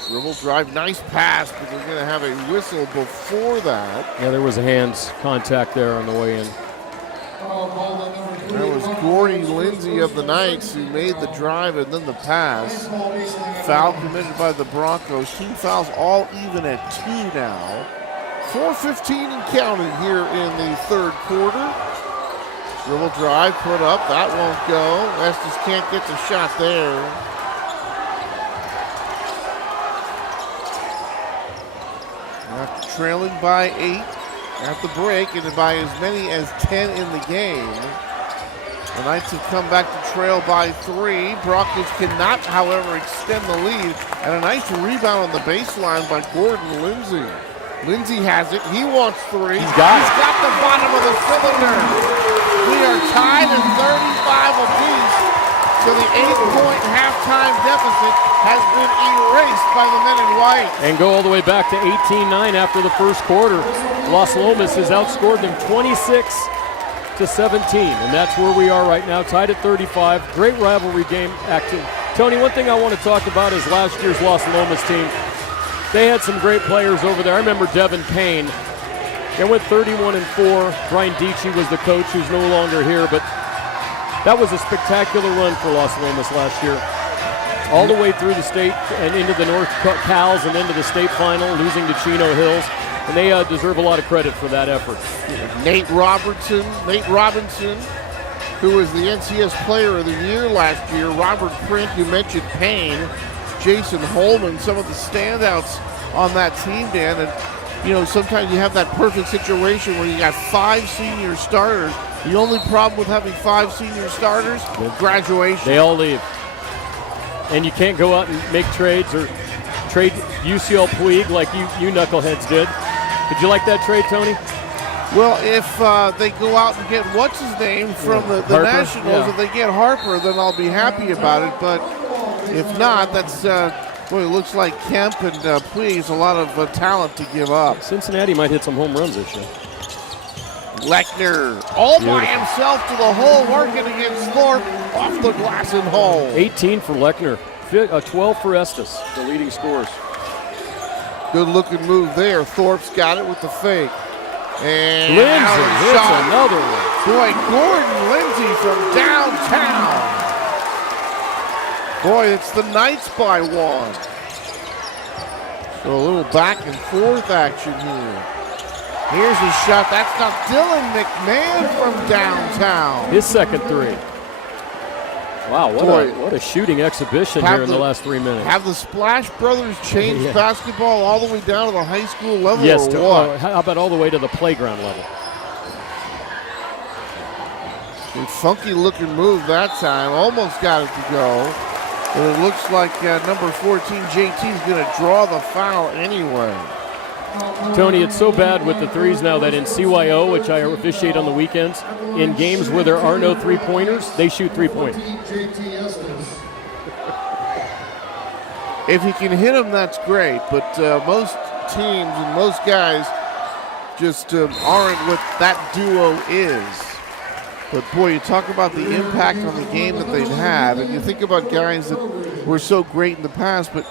Dribble drive, nice pass, but they're going to have a whistle before that. Yeah, there was a hands contact there on the way in. That was Gordy Lindsay of the Knights who made the drive and then the pass. Foul committed by the Broncos. 2 fouls all even at 2 now. 4:15 and counting here in the third quarter. Dribble drive, put up, that won't go. Estes can't get the shot there. After trailing by 8 at the break and by as many as 10 in the game. The Knights have come back to trail by 3. Broncos cannot, however, extend the lead. And a nice rebound on the baseline by Gordon Lindsay. Lindsay has it. He wants 3. He's got the bottom of the cylinder. We are tied at 35 apiece. So the 8-point halftime deficit has been erased by the men in white. And go all the way back to 18-9 after the first quarter. Los Lomas has outscored them 26-17, and that's where we are right now, tied at 35. Great rivalry game acting. Tony, one thing I want to talk about is last year's Los Lomas team. They had some great players over there. I remember Devin Payne. They went 31-4. Brian Dietschy was the coach, who's no longer here, but that was a spectacular run for Los Lomas last year. All the way through the state and into the North Cals and into the state final, losing to Chino Hills. And they deserve a lot of credit for that effort. Nate Robinson who was the NCS Player of the Year last year, Robert Print, you mentioned Payne, Jason Holman, some of the standouts on that team, Dan. And, you know, sometimes you have that perfect situation where you got 5 senior starters. The only problem with having 5 senior starters, graduation. They all leave. And you can't go out and make trades or trade UCL Puig like you knuckleheads did. Did you like that trade, Tony? Well, if they go out and get what's-his-name from the Nationals, if they get Harper, then I'll be happy about it. But if not, that's, boy, it looks like Kemp and Puig is a lot of talent to give up. Cincinnati might hit some home runs this year. Lechner all by himself to the hole, working against Thorpe, off the glass and hole. 18 for Lechner, 12 for Estes, the leading scorers. Good looking move there. Thorpe's got it with the fake. And Lindsay hits another one. Boy, Gordon Lindsay from downtown. Boy, it's the Knights by 1. So a little back and forth action here. Here's a shot. That's not Dylan McMahon from downtown. His second 3. Wow, what a shooting exhibition here in the last 3 minutes. Have the Splash Brothers changed basketball all the way down to the high school level, yes, or what? How about all the way to the playground level? A funky looking move that time. Almost got it to go. But it looks like number 14, JT, is going to draw the foul anyway. Tony, it's so bad with the threes now that in CYO, which I officiate on the weekends, in games where there are no three-pointers, they shoot three-pointers. If you can hit them, that's great. But most teams and most guys just aren't what that duo is. But, boy, you talk about the impact on the game that they've had, and you think about guys that were so great in the past, but,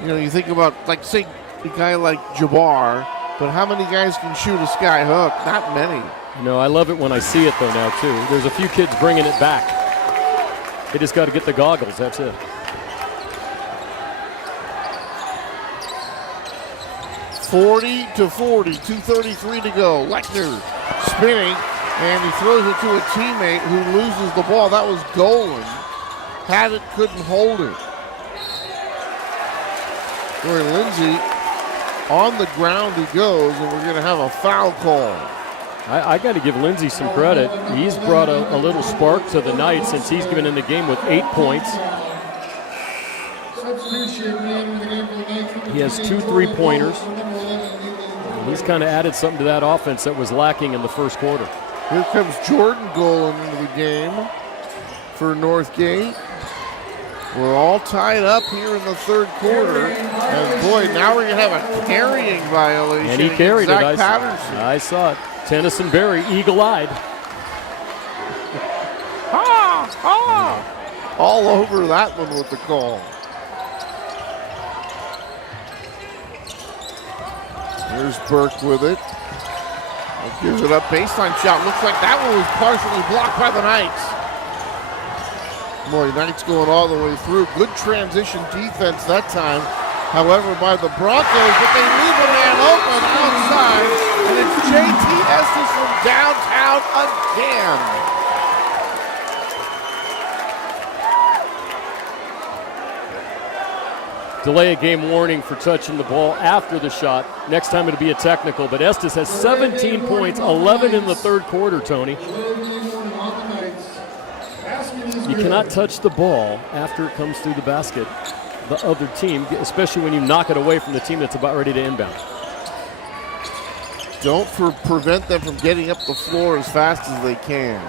you know, you think about, like, say, a guy like Jabbar, but how many guys can shoot a sky hook? Not many. No, I love it when I see it, though, now, too. There's a few kids bringing it back. They just got to get the goggles, that's it. (40-40), 2:33 to go. Lechner spinning, and he throws it to a teammate who loses the ball. That was Golan. Had it, couldn't hold it. Roy Lindsay on the ground he goes, and we're going to have a foul call. I got to give Lindsay some credit. He's brought a little spark to the night since he's been in the game with 8 points. He has 2 3-pointers. He's kind of added something to that offense that was lacking in the first quarter. Here comes Jordan Golan into the game for Northgate. We're all tied up here in the third quarter. And boy, now we're going to have a carrying violation. And he carried Zach it. Patterson. I saw it. Tennyson Berry, eagle-eyed. All over that one with the call. Here's Burke with it. Gives it up, baseline shot. Looks like that one was partially blocked by the Knights. Boy, Knights going all the way through. Good transition defense that time. However, by the Broncos, but they leave a man open outside, and it's JT Estes from downtown again. Delay a game warning for touching the ball after the shot. Next time it'll be a technical, but Estes has 17 points, 11 in the third quarter, Tony. You cannot touch the ball after it comes through the basket, the other team, especially when you knock it away from the team that's about ready to inbound. Don't prevent them from getting up the floor as fast as they can.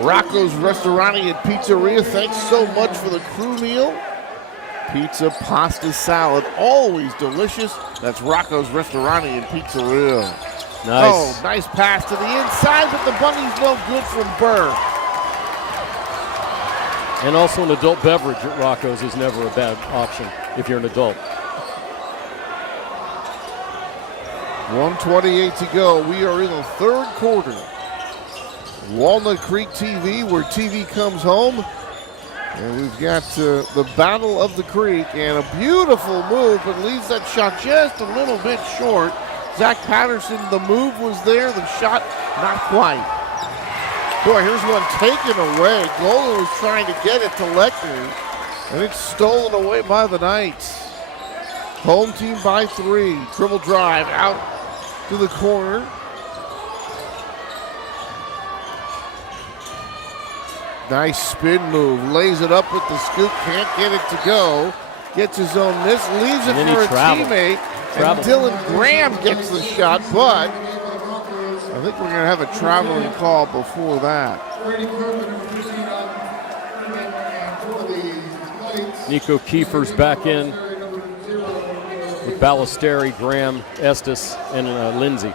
Rocco's Restaurante and Pizzeria, thanks so much for the crew meal. Pizza, pasta, salad, always delicious. That's Rocco's Restaurante and Pizzeria. Nice. Oh, nice pass to the inside, but the bunny's no good from Burr. And also an adult beverage at Rocco's is never a bad option if you're an adult. 1:28 to go. We are in the third quarter. Walnut Creek TV, where TV comes home. And we've got the Battle of the Creek, and a beautiful move, but leaves that shot just a little bit short. Zach Patterson, the move was there, the shot not quite. Boy, here's one taken away. Golan was trying to get it to Lechner, and it's stolen away by the Knights. Home team by 3. Dribble drive out to the corner. Nice spin move. Lays it up with the scoop. Can't get it to go. Gets his own miss. Leaves it for a teammate. And Dylan Graham gets the shot, but I think we're going to have a traveling call before that. Nico Kiefer's back in with Ballesteri, Graham, Estes, and Lindsay.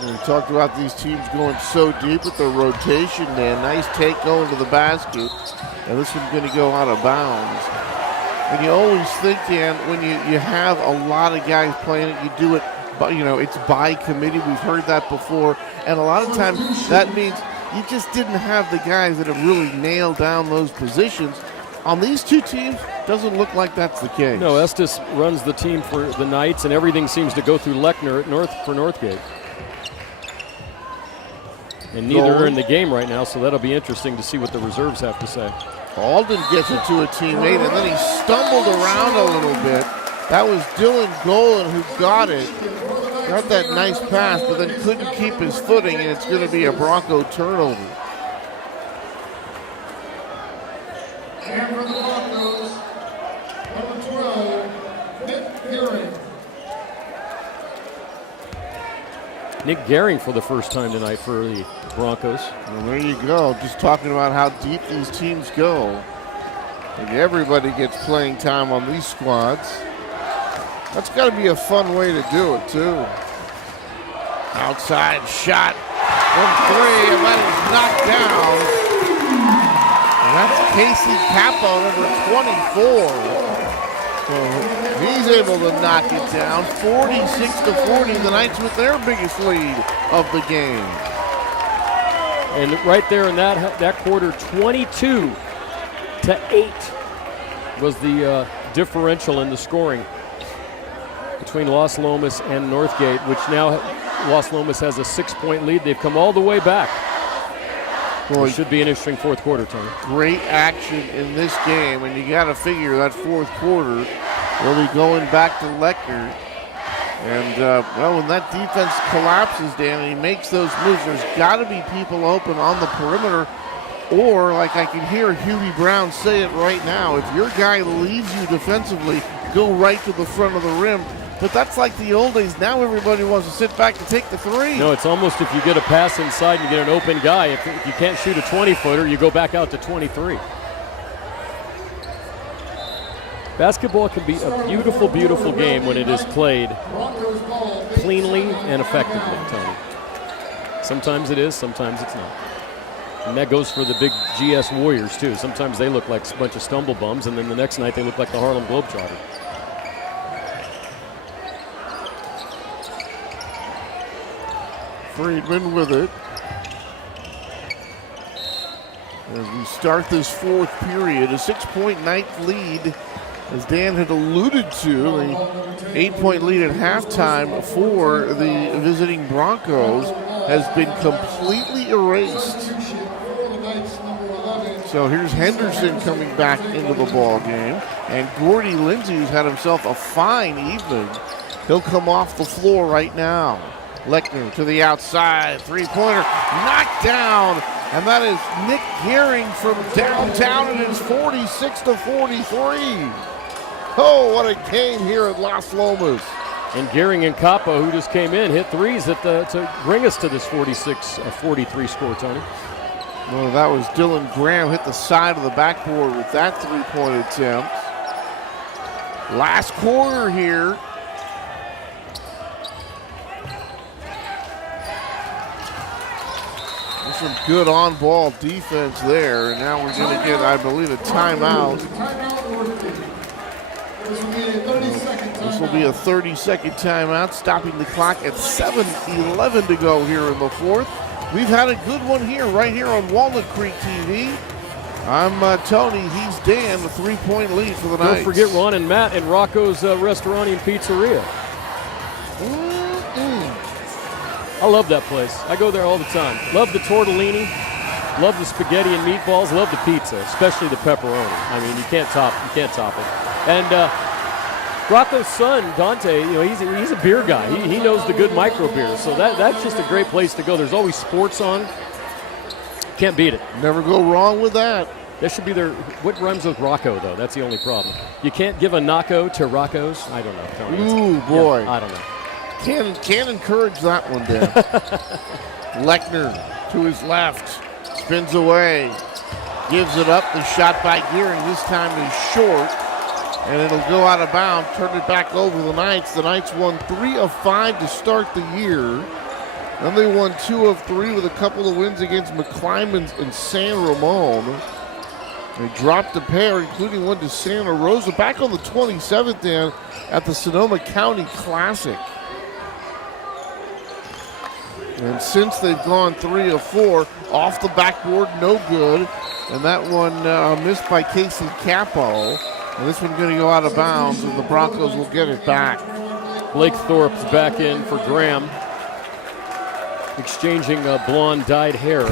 We talked about these teams going so deep with their rotation, man. Nice take going to the basket. And this one's going to go out of bounds. And you always think, Dan, when you have a lot of guys playing it, you do it, it's by committee. We've heard that before. And a lot of times that means you just didn't have the guys that have really nailed down those positions. On these two teams, doesn't look like that's the case. No, Estes runs the team for the Knights, and everything seems to go through Lechner for Northgate. And neither are in the game right now, so that'll be interesting to see what the reserves have to say. Alden gets it to a teammate, and then he stumbled around a little bit. That was Dylan Golan who got it. Got that nice pass, but then couldn't keep his footing, and it's going to be a Bronco turnover. And for the Broncos, number 12, Nick Gearing. Nick Gehring for the first time tonight for the Broncos. Well, there you go. Just talking about how deep these teams go. And everybody gets playing time on these squads. That's got to be a fun way to do it, too. Outside shot from 3, and that is knocked down. And that's Casey Capo, number 24. So he's able to knock it down. 46-40, the Knights with their biggest lead of the game. And right there in that quarter, 22-8 was the differential in the scoring between Los Lomas and Northgate, which now Los Lomas has a 6-point lead. They've come all the way back. Boy, it should be an interesting fourth quarter, Tony. Great action in this game, and you got to figure that fourth quarter will be going back to Lechner. And, when that defense collapses, Dan, and he makes those moves, there's got to be people open on the perimeter. Or, like I can hear Huey Brown say it right now, if your guy leaves you defensively, go right to the front of the rim. But that's like the old days. Now everybody wants to sit back to take the 3. No, it's almost if you get a pass inside and you get an open guy. If you can't shoot a 20-footer, you go back out to 23. Basketball can be a beautiful, beautiful game when it is played cleanly and effectively, Tony. Sometimes it is, sometimes it's not. And that goes for the big GS Warriors, too. Sometimes they look like a bunch of stumble bums, and then the next night they look like the Harlem Globetrotters. Friedman with it. As we start this fourth period, a 6-point Knights lead, as Dan had alluded to, an 8-point lead at halftime for the visiting Broncos has been completely erased. So here's Henderson coming back into the ball game, and Gordy Lindsay, who's had himself a fine evening, he'll come off the floor right now. Lechner to the outside, three-pointer, knocked down, and that is Nick Gearing from downtown. It is 46-43. Oh, what a game here at Las Lomas. And Gearing and Capo, who just came in, hit threes to bring us to this 46-43 score, Tony. Well, that was Dylan Graham, hit the side of the backboard with that three-point attempt. Last quarter here. Some good on-ball defense there, and now we're going to get, I believe, a timeout. This will be a 30-second This will be a 30-second timeout, stopping the clock at 7:11 to go here in the fourth. We've had a good one here, right here on Walnut Creek TV. I'm Tony, he's Dan, the 3-point lead for the Knights. Don't forget Ron and Matt in Rocco's Restaurant and Pizzeria. I love that place. I go there all the time. Love the tortellini, love the spaghetti and meatballs, love the pizza, especially the pepperoni. I mean, you can't top it. And Rocco's son, Dante, he's a beer guy. He knows the good micro beers, so that's just a great place to go. There's always sports on. Can't beat it. Never go wrong with that. That should be their. What rhymes with Rocco, though? That's the only problem. You can't give a knocko to Rocco's. I don't know. Tony. Ooh, boy. Yeah, I don't know. Can't encourage that one, Dan. Lechner to his left. Spins away. Gives it up. The shot by Gearing this time is short. And it'll go out of bounds. Turn it back over the Knights. The Knights won 3 of 5 to start the year. Then they won 2 of 3 with a couple of wins against McClymonds and San Ramon. They dropped a pair, including one to Santa Rosa, back on the 27th then at the Sonoma County Classic. And since they've gone 3 of 4, off the backboard, no good. And that one missed by Casey Capo. And this one's going to go out of bounds, and the Broncos will get it back. Blake Thorpe's back in for Graham, exchanging blonde dyed hair.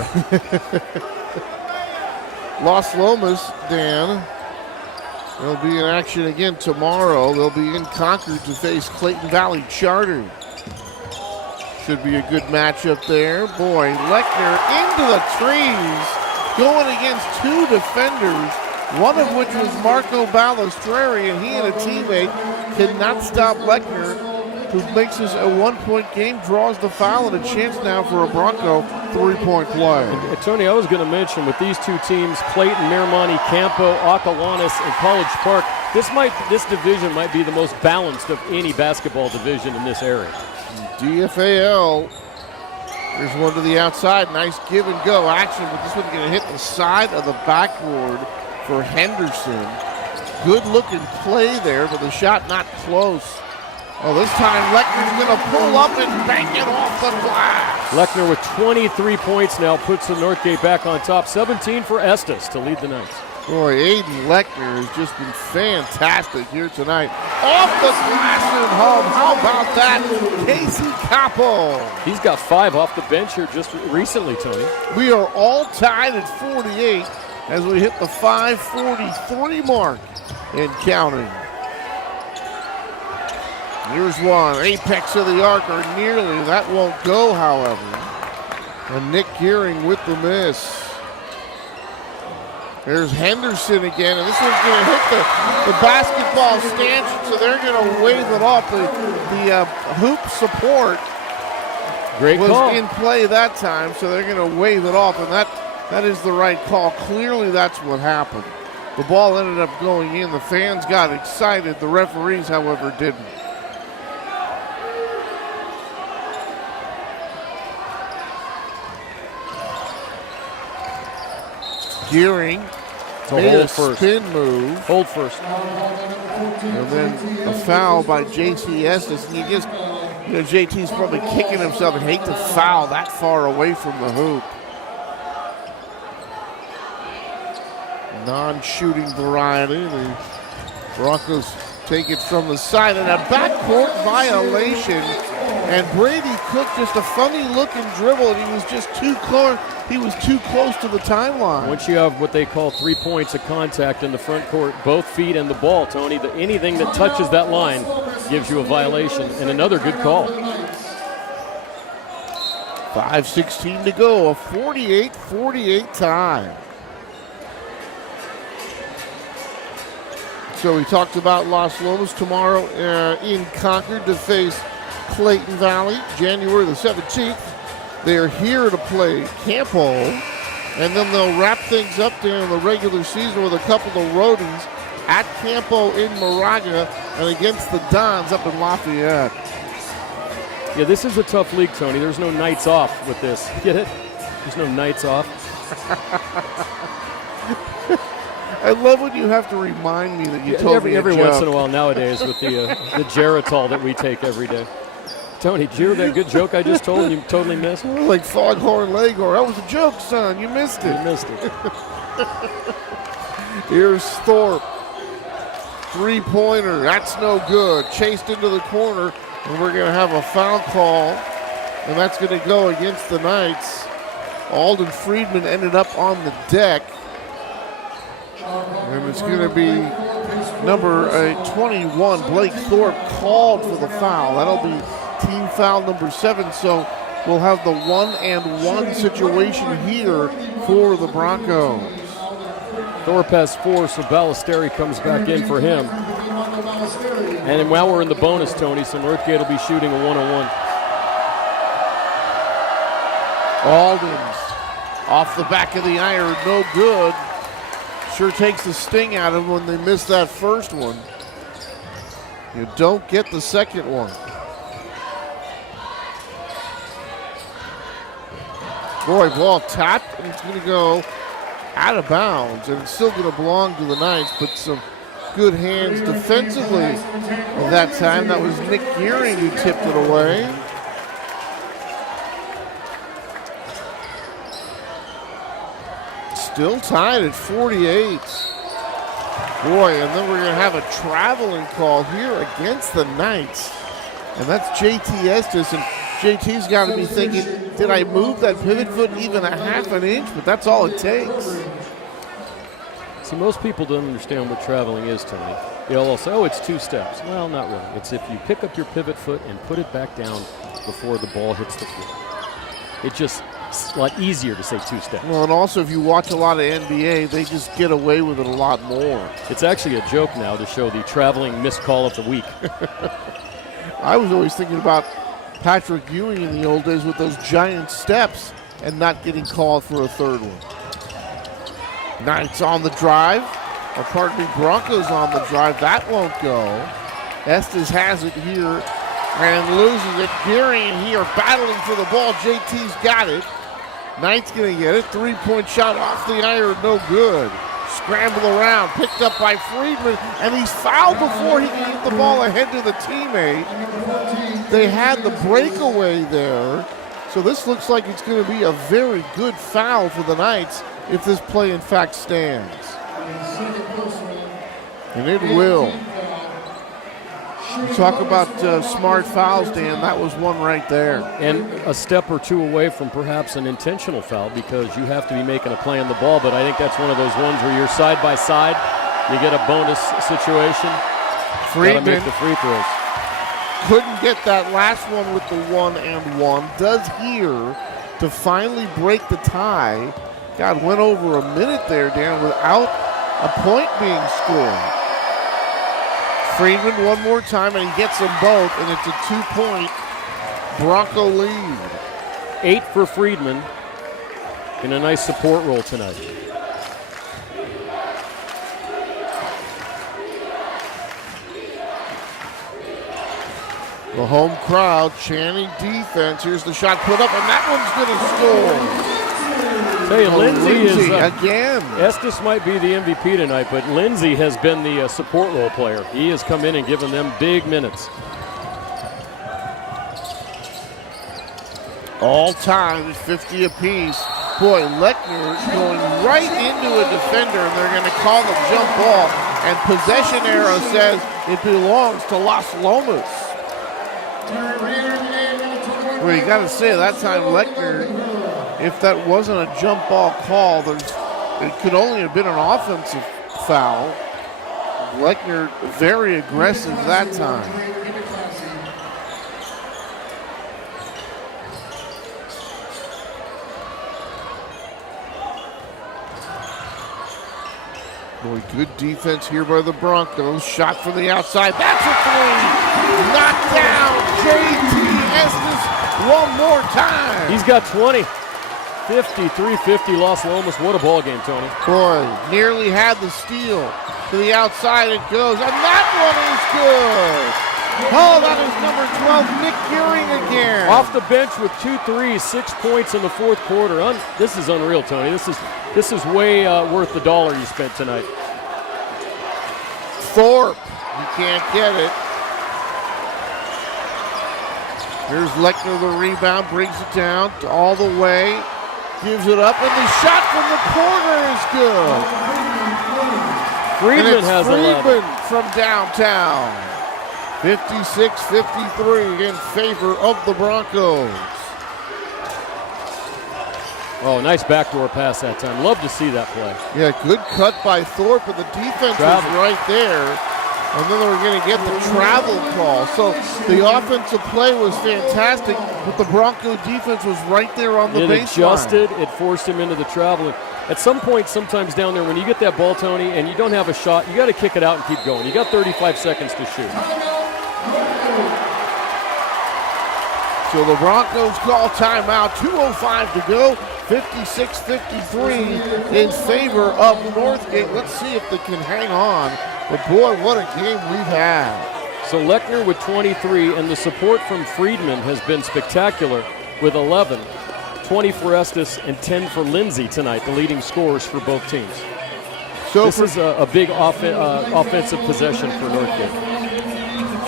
Los Lomas, Dan, they'll be in action again tomorrow. They'll be in Concord to face Clayton Valley Charter. Should be a good matchup there. Boy, Lechner into the trees, going against 2 defenders, one of which was Marco Balistreri, and he and a teammate cannot stop Lechner, who makes this a 1-point game, draws the foul, and a chance now for a Bronco 3-point play. And, Tony, I was going to mention with these 2 teams, Clayton, Miramonte, Campo, Acalanes, and College Park, this division might be the most balanced of any basketball division in this area. DFAL, here's one to the outside. Nice give and go action, but this one's going to hit the side of the backboard for Henderson. Good looking play there, but the shot not close. Oh, this time Lechner's going to pull up and bank it off the glass. Lechner with 23 points now puts the Northgate back on top. 17 for Estes to lead the Knights. Boy, Aiden Lechner has just been fantastic here tonight. Off the glass and home. How about that? Casey Capo. He's got 5 off the bench here just recently, Tony. We are all tied at 48 as we hit the 5:43 mark and counting. Here's one. Apex of the arc or nearly. That won't go, however. And Nick Gearing with the miss. There's Henderson again, and this one's going to hit the basketball stanchion, so they're going to wave it off. The hoop support was in play that time, so they're going to wave it off, and that is the right call. Clearly that's what happened. The ball ended up going in. The fans got excited. The referees, however, didn't. Gearing made a spin move. Hold first. And then a foul by J.C. Estes. And JT's probably kicking himself and hate to foul that far away from the hoop. Non-shooting variety. The Broncos take it from the side, and a backcourt violation. And Brady Cook, just a funny-looking dribble, and he was just too close. He was too close to the timeline. Once you have what they call 3 points of contact in the front court, both feet and the ball, Tony, anything that touches that line gives you a violation, and another good call. 5:16 to go, a 48-48 tie. So we talked about Los Lomas tomorrow in Concord to face Clayton Valley, January the 17th. They're here to play Campo, and then they'll wrap things up there in the regular season with a couple of roadies at Campo in Moraga and against the Dons up in Lafayette. Yeah, this is a tough league, Tony. There's no nights off with this. Get it? There's no nights off. I love when you have to remind me that you told me every a joke. once in a while nowadays with the Geritol that we take every day. Tony, did you hear that good joke I just told and you totally missed? Like Foghorn Leghorn. That was a joke, son. You missed it. You missed it. Here's Thorpe. Three-pointer. That's no good. Chased into the corner, and we're going to have a foul call, and that's going to go against the Knights. Alden Friedman ended up on the deck, and it's going to be number 21, Blake Thorpe, called for the foul. That'll be team foul number 7, so we'll have the 1-and-1 situation here for the Broncos. Thorpe has 4, so Ballesteri comes back in for him. And then while we're in the bonus, Tony, so Northgate will be shooting a 1-on-1. Alden's off the back of the iron, no good. Sure takes the sting out of them when they miss that first one. You don't get the second one. Boy, ball tapped, and it's going to go out of bounds, and it's still going to belong to the Knights, but some good hands defensively at that time. That was Nick Gearing who tipped it away. Still tied at 48. Boy, and then we're going to have a traveling call here against the Knights, and that's JT Estes, and JT's got to be thinking, did I move that pivot foot even a half an inch? But that's all it takes. See, most people don't understand what traveling is, Tony. They'll all say, oh, it's 2 steps. Well, not really. It's if you pick up your pivot foot and put it back down before the ball hits the floor. It's just a lot easier to say 2 steps. Well, and also if you watch a lot of NBA, they just get away with it a lot more. It's actually a joke now to show the traveling missed call of the week. I was always thinking about Patrick Ewing in the old days with those giant steps and not getting called for a third one. Knights on the drive, or pardon me, Broncos on the drive. That won't go. Estes has it here and loses it. Geary and he are battling for the ball. JT's got it. Knights gonna get it. 3-point shot off the iron, no good. Scramble around, picked up by Friedman, and he's fouled before he can get the ball ahead to the teammate. They had the breakaway there, so this looks like it's going to be a very good foul for the Knights if this play in fact stands. And it will. You talk about smart fouls, Dan. That was one right there. And a step or two away from perhaps an intentional foul because you have to be making a play on the ball, but I think that's one of those ones where you're side by side, you get a bonus situation. Friedman gotta make the free throws. Couldn't get that last one with the 1-and-1. Does here to finally break the tie. God, went over a minute there, Dan, without a point being scored. Friedman one more time, and he gets them both, and it's a 2-point Bronco lead. 8 for Friedman in a nice support role tonight. The home crowd chanting defense. Here's the shot put up, and that one's going to score. Tell you, Lindsay is again. Estes might be the MVP tonight, but Lindsay has been the support role player. He has come in and given them big minutes. All time is 50 apiece. Boy, Lechner going right into a defender, and they're going to call the jump ball. And possession arrow says it belongs to Las Lomas. Well, you got to say that time Lechner, if that wasn't a jump ball call, it could only have been an offensive foul. Lechner very aggressive that time. Boy, good defense here by the Broncos. Shot from the outside. That's a 3. Knocked down. JT Estes one more time. He's got 20. 53-50 Los Lomas. What a ball game, Tony. Boy, nearly had the steal. To the outside it goes, and that one is good. Oh, that is number 12, Nick Gearing again. Off the bench with 2 threes, 6 points in the fourth quarter. This is unreal, Tony. This is way worth the dollar you spent tonight. Thorpe. He can't get it. Here's Lechner, the rebound, brings it down all the way, gives it up, and the shot from the corner is good. Friedman has 11. Friedman from downtown. 56-53 in favor of the Broncos. Oh, nice backdoor pass that time. Love to see that play. Yeah, good cut by Thorpe, but the defense was right there. And then they were going to get the travel call. So the offensive play was fantastic, but the Bronco defense was right there on the baseline. It adjusted. It forced him into the travel. At some point, sometimes down there, when you get that ball, Tony, and you don't have a shot, you got to kick it out and keep going. You got 35 seconds to shoot. So the Broncos call timeout. 2:05 to go. 56-53 in favor of Northgate. Let's see if they can hang on. But boy, what a game we've had. So Lechner with 23, and the support from Friedman has been spectacular with 11. 20 for Estes and 10 for Lindsay tonight, the leading scorers for both teams. So this is a big offensive possession for Northgate.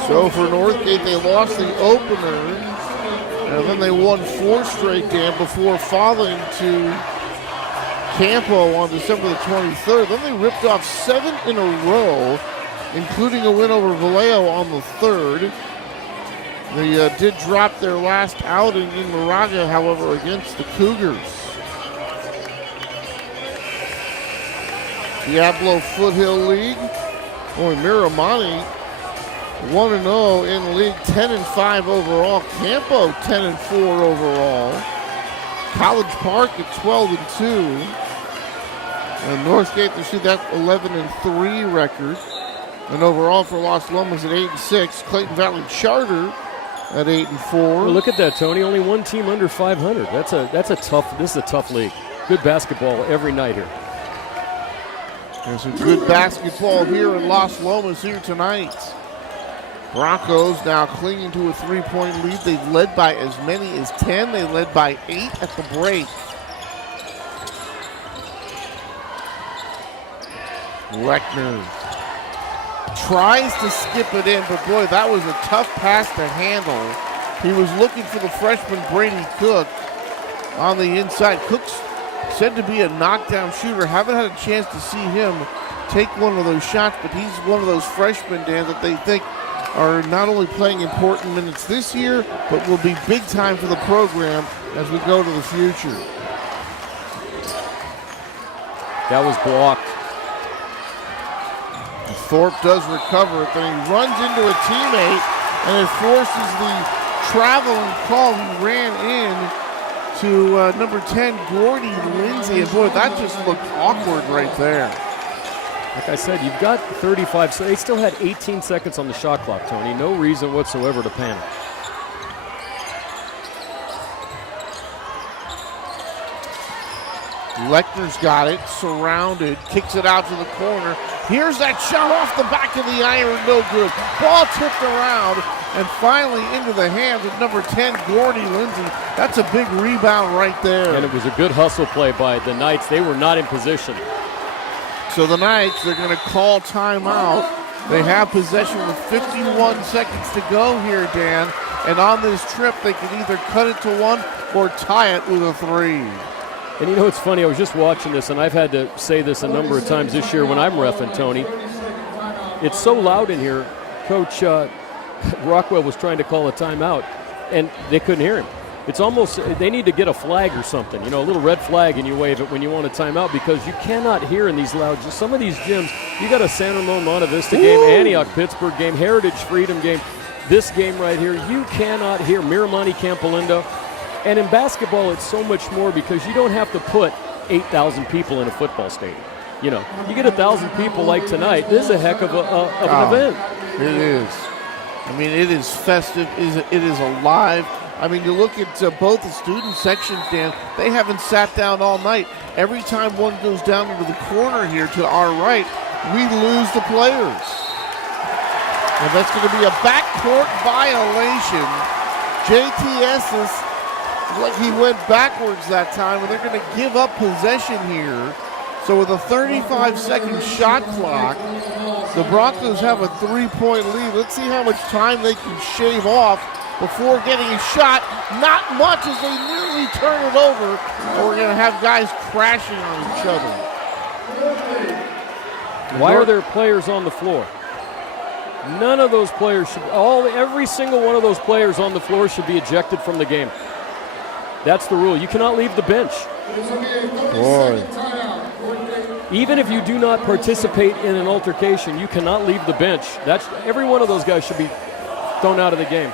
So for Northgate, they lost the opener, and then they won 4 straight, Dan, before falling to Campo on December the 23rd. Then they ripped off 7 in a row, including a win over Vallejo on the 3rd. They did drop their last outing in Moraga, however, against the Cougars. Diablo Foothill League. Boy, Miramani 1-0 in league, 10-5 overall. Campo 10-4 overall. College Park at 12-2. And Northgate, they see that 11-3 record. And overall for Los Lomas at 8-6. Clayton Valley Charter at 8-4. Well, look at that, Tony. Only one team under 500. This is a tough league. Good basketball every night here. There's some good basketball here in Los Lomas here tonight. Broncos now clinging to a 3-point lead. They've led by as many as 10. They led by 8 at the break. Lechner tries to skip it in, but boy, that was a tough pass to handle. He was looking for the freshman Brady Cook on the inside. Cook's said to be a knockdown shooter. Haven't had a chance to see him take one of those shots, but he's one of those freshmen, Dan, that they think are not only playing important minutes this year, but will be big time for the program as we go to the future. That was blocked. Thorpe does recover it, then he runs into a teammate, and it forces the traveling call. He ran in to number 10, Gordy Lindsay, and boy, that just looked awkward right there. Like I said, you've got 35, so they still had 18 seconds on the shot clock, Tony. No reason whatsoever to panic. Lechner's got it, surrounded, kicks it out to the corner. Here's that shot off the back of the iron, no good. Ball tipped around and finally into the hands of number 10, Gordy Lindsay. That's a big rebound right there. And it was a good hustle play by the Knights. They were not in position. So the Knights, they're going to call timeout. They have possession with 51 seconds to go here, Dan. And on this trip, they can either cut it to 1 or tie it with a 3. And you know, it's funny, I was just watching this, and I've had to say this a number of times this year when I'm reffing, Tony. It's so loud in here. Coach Rockwell was trying to call a timeout, and they couldn't hear him. It's almost, they need to get a flag or something, you know, a little red flag, and you wave it when you want a timeout, because you cannot hear in these loud, some of these gyms, you got a San Ramon Monte Vista game, Antioch Pittsburgh game, Heritage Freedom game, this game right here, you cannot hear Miramani Campolindo. And in basketball, it's so much more because you don't have to put 8,000 people in a football stadium. You know, you get 1,000 people like tonight, this is a heck of an event. It is. I mean, it is festive. It is alive. I mean, you look at both the student sections, Dan, they haven't sat down all night. Every time one goes down into the corner here to our right, we lose the players. And that's going to be a backcourt violation. JTS like he went backwards that time, and they're going to give up possession here. So with a 35-second shot clock, the Broncos have a 3-point lead. Let's see how much time they can shave off before getting a shot. Not much as they nearly turn it over. And we're going to have guys crashing on each other. Why are there players on the floor? None of those players should, every single one of those players on the floor should be ejected from the game. That's the rule. You cannot leave the bench. Boy. Even if you do not participate in an altercation, you cannot leave the bench. Every one of those guys should be thrown out of the game.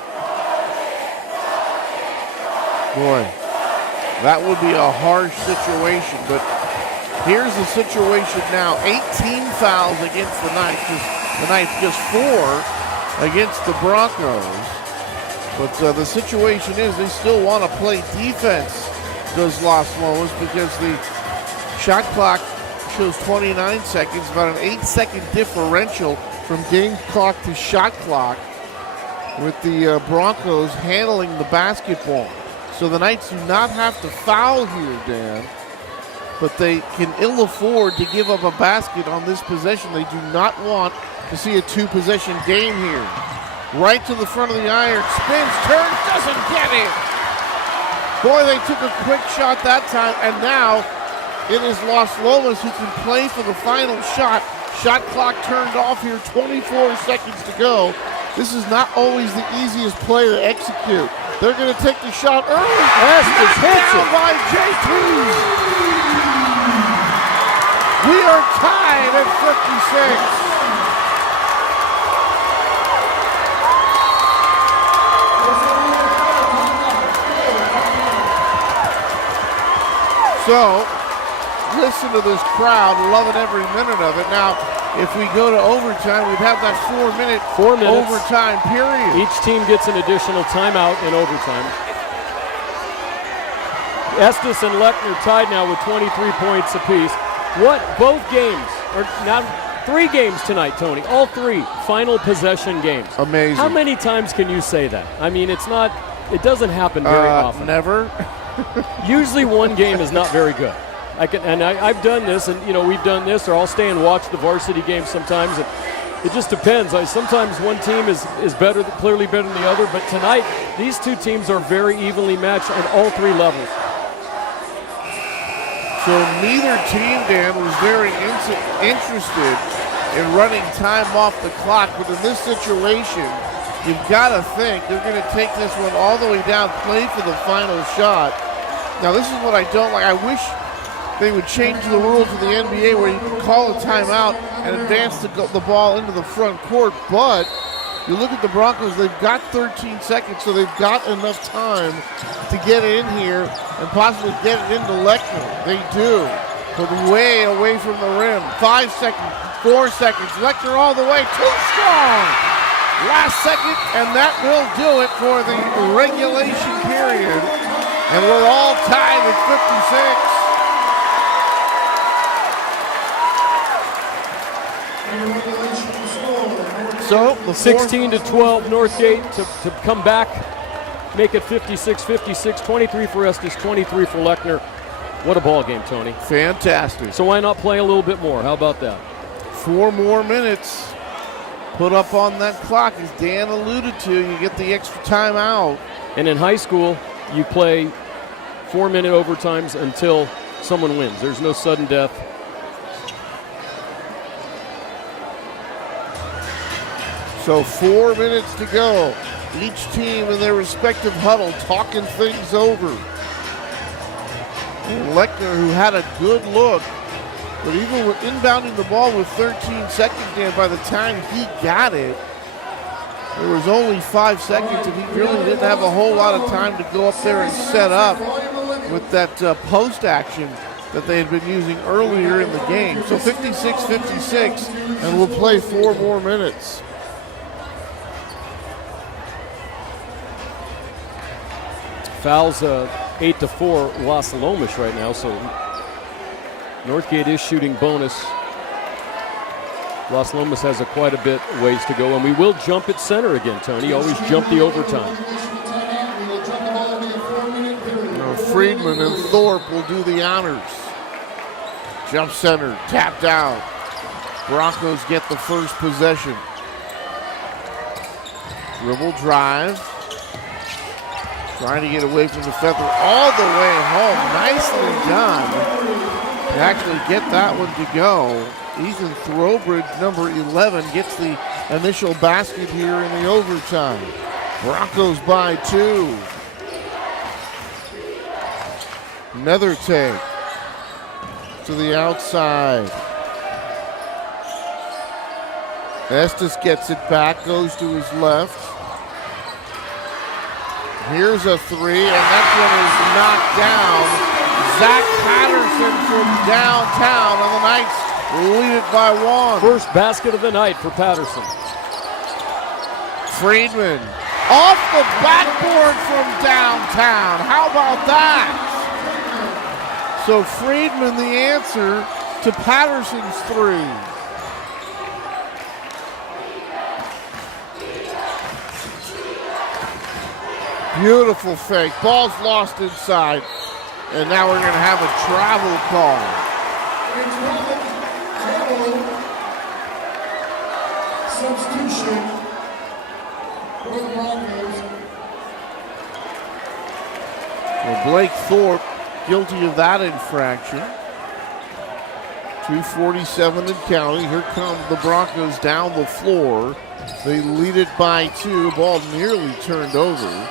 Boy, that would be a harsh situation, but here's the situation now. 18 fouls against the Knights. The Knights just 4 against the Broncos. But the situation is they still want to play defense, does Los Lomas, because the shot clock shows 29 seconds, about an 8-second differential from game clock to shot clock with the Broncos handling the basketball. So the Knights do not have to foul here, Dan, but they can ill afford to give up a basket on this possession. They do not want to see a 2-possession game here. Right to the front of the iron, spins, turns, doesn't get it. Boy, they took a quick shot that time, and now it is Los Lomas who can play for the final shot. Shot clock turned off here, 24 seconds to go. This is not always the easiest play to execute. They're going to take the shot early. Estes hits down it. by JT. We are tied at 56. So, listen to this crowd, loving every minute of it. Now, if we go to overtime, we'd have that 4-minute 4 minutes. overtime period. Each team gets an additional timeout in overtime. Estes and Lechner tied now with 23 points apiece. Both games, or now 3 games tonight, Tony. All 3 final possession games. Amazing. How many times can you say that? I mean, it doesn't happen very often. Never. Usually one game is not very good. I've done this, and we've done this, or I'll stay and watch the varsity games sometimes. And it just depends. Sometimes one team is better, clearly better than the other. But tonight, these 2 teams are very evenly matched on all 3 levels. So neither team, Dan, was very interested in running time off the clock. But in this situation, you've got to think they're going to take this one all the way down, play for the final shot. Now, this is what I don't like. I wish they would change the rules of the NBA where you can call a timeout and advance the ball into the front court. But you look at the Broncos, they've got 13 seconds, so they've got enough time to get in here and possibly get it into Lechner. They do, but way away from the rim. 5 seconds, 4 seconds. Lechner all the way, too strong. Last second, and that will do it for the regulation period. And we're all tied at 56. So the 16-12 Northgate to come back, make it 56-56, 23 for Estes, 23 for Lechner. What a ball game, Tony. Fantastic. So why not play a little bit more? How about that? 4 more minutes put up on that clock. As Dan alluded to, you get the extra time out. And in high school, you play 4-minute overtimes until someone wins. There's no sudden death. So 4 minutes to go. Each team in their respective huddle talking things over. And Lechner, who had a good look, but even with inbounding the ball with 13 seconds, Dan, by the time he got it, there was only 5 seconds, and he really didn't have a whole lot of time to go up there and set up with that post action that they had been using earlier in the game. So 56-56, and we'll play 4 more minutes. Fouls 8-4 Los Lomas right now, so Northgate is shooting bonus. Los Lomas has quite a bit ways to go, and we will jump at center again, Tony. Always jump the overtime. Friedman and Thorpe will do the honors. Jump center, tapped out. Broncos get the first possession. Dribble drive. Trying to get away from the feather all the way home. Nicely done. To actually get that one to go. Ethan Throwbridge, number 11, gets the initial basket here in the overtime. Broncos by 2. Another take to the outside. Estes gets it back, goes to his left. Here's a 3, and that one is knocked down. Zach Patterson from downtown, and the Knights lead it by 1. First basket of the night for Patterson. Friedman off the backboard from downtown. How about that? So Friedman the answer to Patterson's 3. Beautiful fake. Ball's lost inside. And now we're going to have a travel call. Substitution for the Broncos. Well, Blake Thorpe guilty of that infraction. 2:47 and counting. Here come the Broncos down the floor. They lead it by 2. Ball nearly turned over.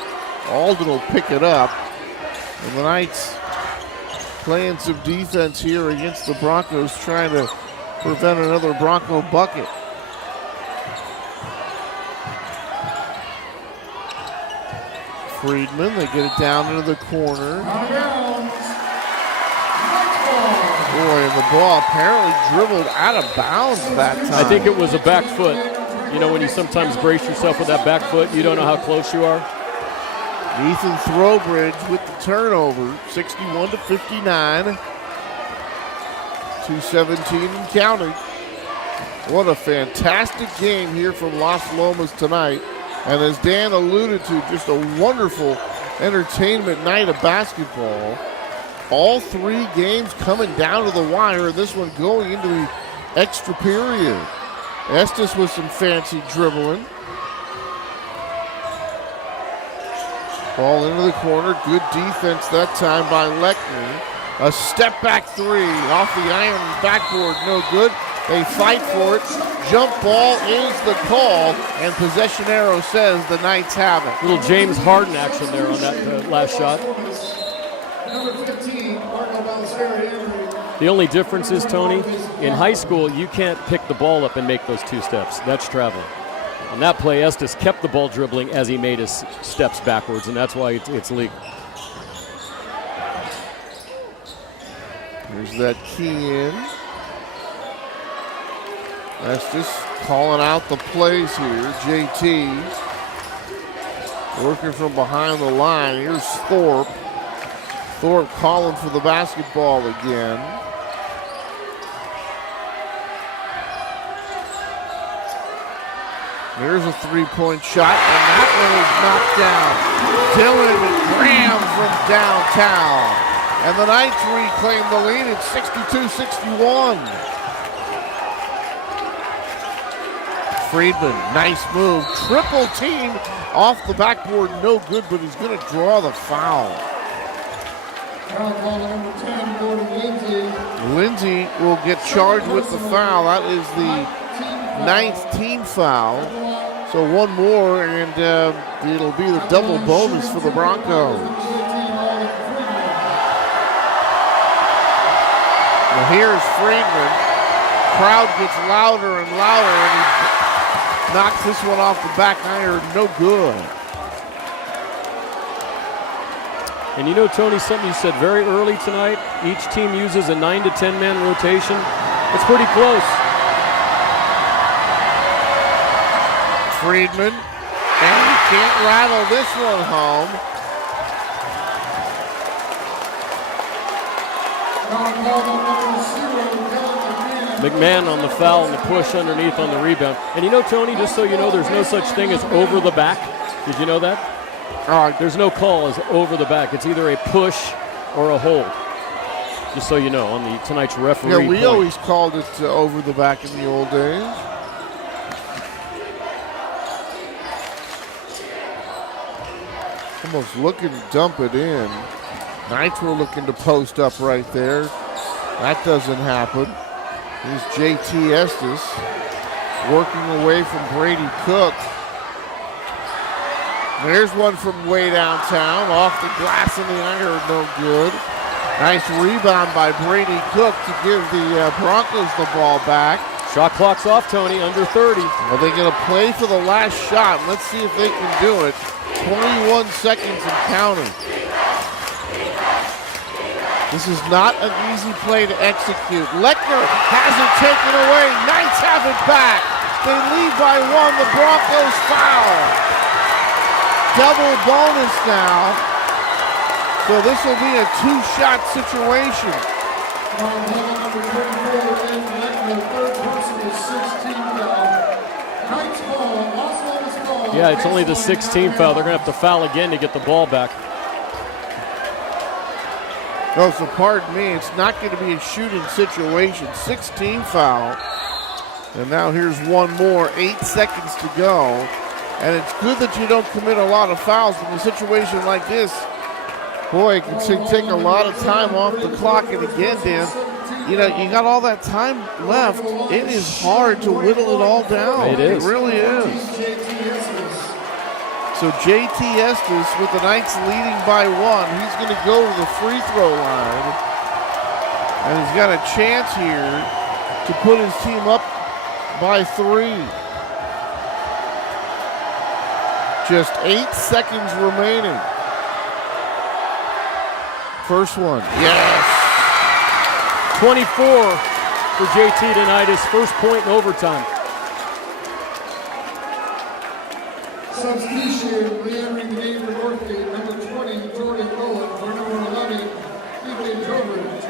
Alden will pick it up. And the Knights playing some defense here against the Broncos, trying to prevent another Bronco bucket. Friedman, they get it down into the corner. Boy, and the ball apparently dribbled out of bounds that time. I think it was a back foot. You know, when you sometimes brace yourself with that back foot, you don't know how close you are. Ethan Throwbridge with the turnover, 61-59. 2:17 and counting. What a fantastic game here from Las Lomas tonight. And as Dan alluded to, just a wonderful entertainment night of basketball. All 3 games coming down to the wire, and this one going into the extra period. Estes with some fancy dribbling. Ball into the corner. Good defense that time by Leckner. A step back 3 off the iron backboard. No good. They fight for it. Jump ball is the call. And possession arrow says the Knights have it. Little James Harden action there on that last shot. Number 15, Marco Balisari. The only difference is, Tony, in high school, you can't pick the ball up and make those 2 steps. That's traveling. On that play, Estes kept the ball dribbling as he made his steps backwards, and that's why it's legal. Here's that key in. Estes calling out the plays here. JT working from behind the line. Here's Thorpe. Thorpe calling for the basketball again. There's a 3-point shot, and that one is knocked down. Dylan Graham from downtown. And the Knights reclaim the lead at 62-61. Friedman, nice move. Triple team off the backboard, no good, but he's going to draw the foul. Foul call number 10, Gordon Lindsay. Lindsay will get charged with the foul. That is the 9th team foul. So one more, and it'll be the double bonus for the Broncos. Now here's Friedman. Crowd gets louder and louder, and he knocks this one off the back iron. No good. And you know, Tony, something you said very early tonight, each team uses a 9 to 10 man rotation. It's pretty close. Friedman, and he can't rattle this one home. McMahon on the foul and the push underneath on the rebound. And you know, Tony, just so you know, there's no such thing as over the back. Did you know that? There's no call as over the back. It's either a push or a hold. just so you know, on tonight's referee Yeah, we point. always called it over the back in the old days. Almost looking to dump it in. Nitro looking to post up right there. That doesn't happen. Here's JT Estes working away from Brady Cook. There's one from way downtown. Off the glass in the iron, no good. Nice rebound by Brady Cook to give the Broncos the ball back. Shot clock's off, Tony, under 30. Well, they're going to play for the last shot. Let's see if they can do it. 21 seconds and counting. This is not an easy play to execute. Lechner has it taken away. Knights have it back. They lead by one. The Broncos foul. Double bonus now. So this will be a two-shot situation. Yeah, it's only the 16th foul. They're going to have to foul again to get the ball back. No, so pardon me, it's not going to be a shooting situation. 16 foul. And now here's one more, 8 seconds to go. And it's good that you don't commit a lot of fouls in a situation like this. Boy, it can take a lot of time off the clock. And again, Dan, you know, you got all that time left. It is hard to whittle it all down. It is. It really is. So JT Estes with the Knights leading by one. He's going to go to the free throw line. And he's got a chance here to put his team up by 3. Just 8 seconds remaining. First one, yes. 24 for JT tonight, his first point in overtime. Substitution, re-entering the game for Northgate, number 20, Jordan Bullock, for number 11, Ethan Tobert.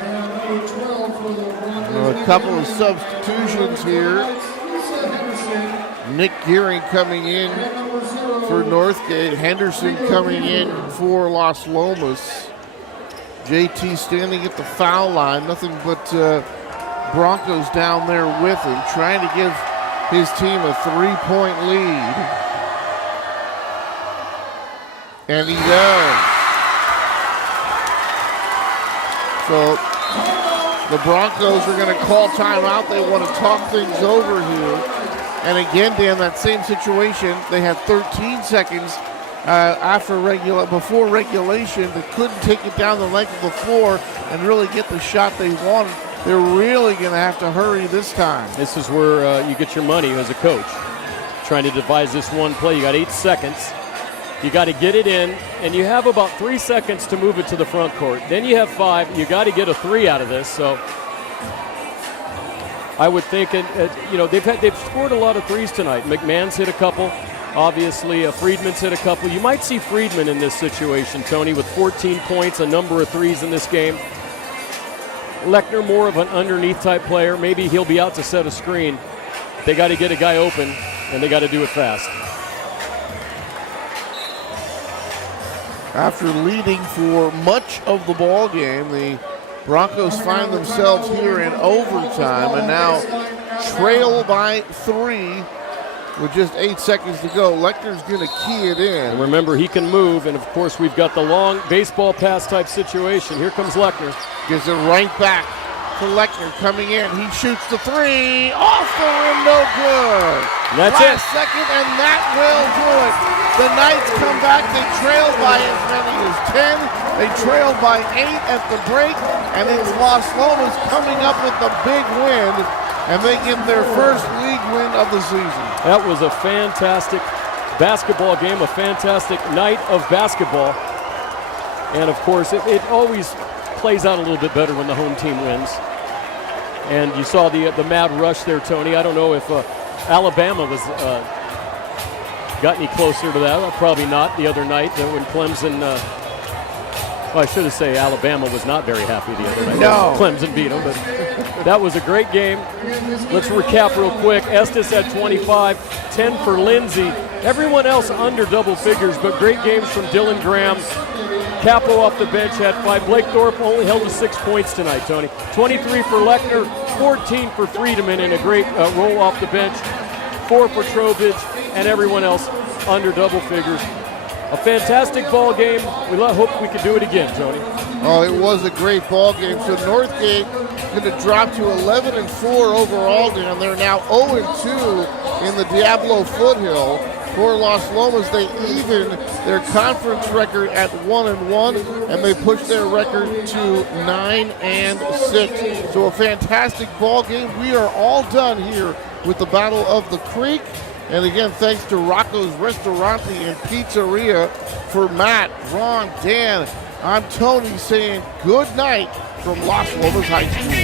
And number 12 for the Broncos. A couple of substitutions here. Nick Gearing coming in for Northgate. Henderson coming in for Las Lomas. JT standing at the foul line. Nothing but Broncos down there with him, trying to give his team a 3-point lead. And he does. So the Broncos are going to call timeout. They want to talk things over here. And again, Dan, that same situation, they had 13 seconds before regulation. They couldn't take it down the length of the floor and really get the shot they wanted. They're really going to have to hurry this time. This is where you get your money as a coach. Trying to devise this one play. You got 8 seconds. You got to get it in, and you have about 3 seconds to move it to the front court. Then you have 5. You got to get a 3 out of this. So I would think, they've scored a lot of threes tonight. McMahon's hit a couple. Obviously, Friedman's hit a couple. You might see Friedman in this situation, Tony, with 14 points, a number of threes in this game. Lechner, more of an underneath type player. Maybe he'll be out to set a screen. They got to get a guy open, and they got to do it fast. After leading for much of the ball game, the Broncos find themselves here in overtime and now trail by 3 with just 8 seconds to go. Lechner's going to key it in. And remember, he can move, and of course, we've got the long baseball pass type situation. Here comes Lechner. Gives it right back to Lechner coming in. He shoots the 3. Off the rim, no good. That's Last second, and that will do it. The Knights come back. They trail by as many as 10. They trailed by 8 at the break, and it's Las Lomas coming up with the big win, and they get their first league win of the season. That was a fantastic basketball game, a fantastic night of basketball. And of course, it always plays out a little bit better when the home team wins. And you saw the mad rush there, Tony. I don't know if Alabama was got any closer to that. Probably not the other night when Clemson. I should have said Alabama was not very happy the other night. No. Clemson beat them, but that was a great game. Let's recap real quick. Estes at 25, 10 for Lindsay. Everyone else under double figures, but great games from Dylan Graham, Capo off the bench had 5. Blake Thorpe only held to 6 points tonight, Tony. 23 for Lechner, 14 for Friedemann in a great roll off the bench. 4 for Trowbridge, and everyone else under double figures. A fantastic ball game. We hope we can do it again, Tony. Oh, it was a great ball game. So Northgate going to drop to 11-4 overall down there. Now 0-2 in the Diablo Foothill. For Las Lomas, they even their conference record at 1-1, and they push their record to 9-6. So a fantastic ball game. We are all done here with the Battle of the Creek. And again, thanks to Rocco's Restaurante and Pizzeria. For Matt, Ron, Dan, I'm Tony saying good night from Las Lomas High School.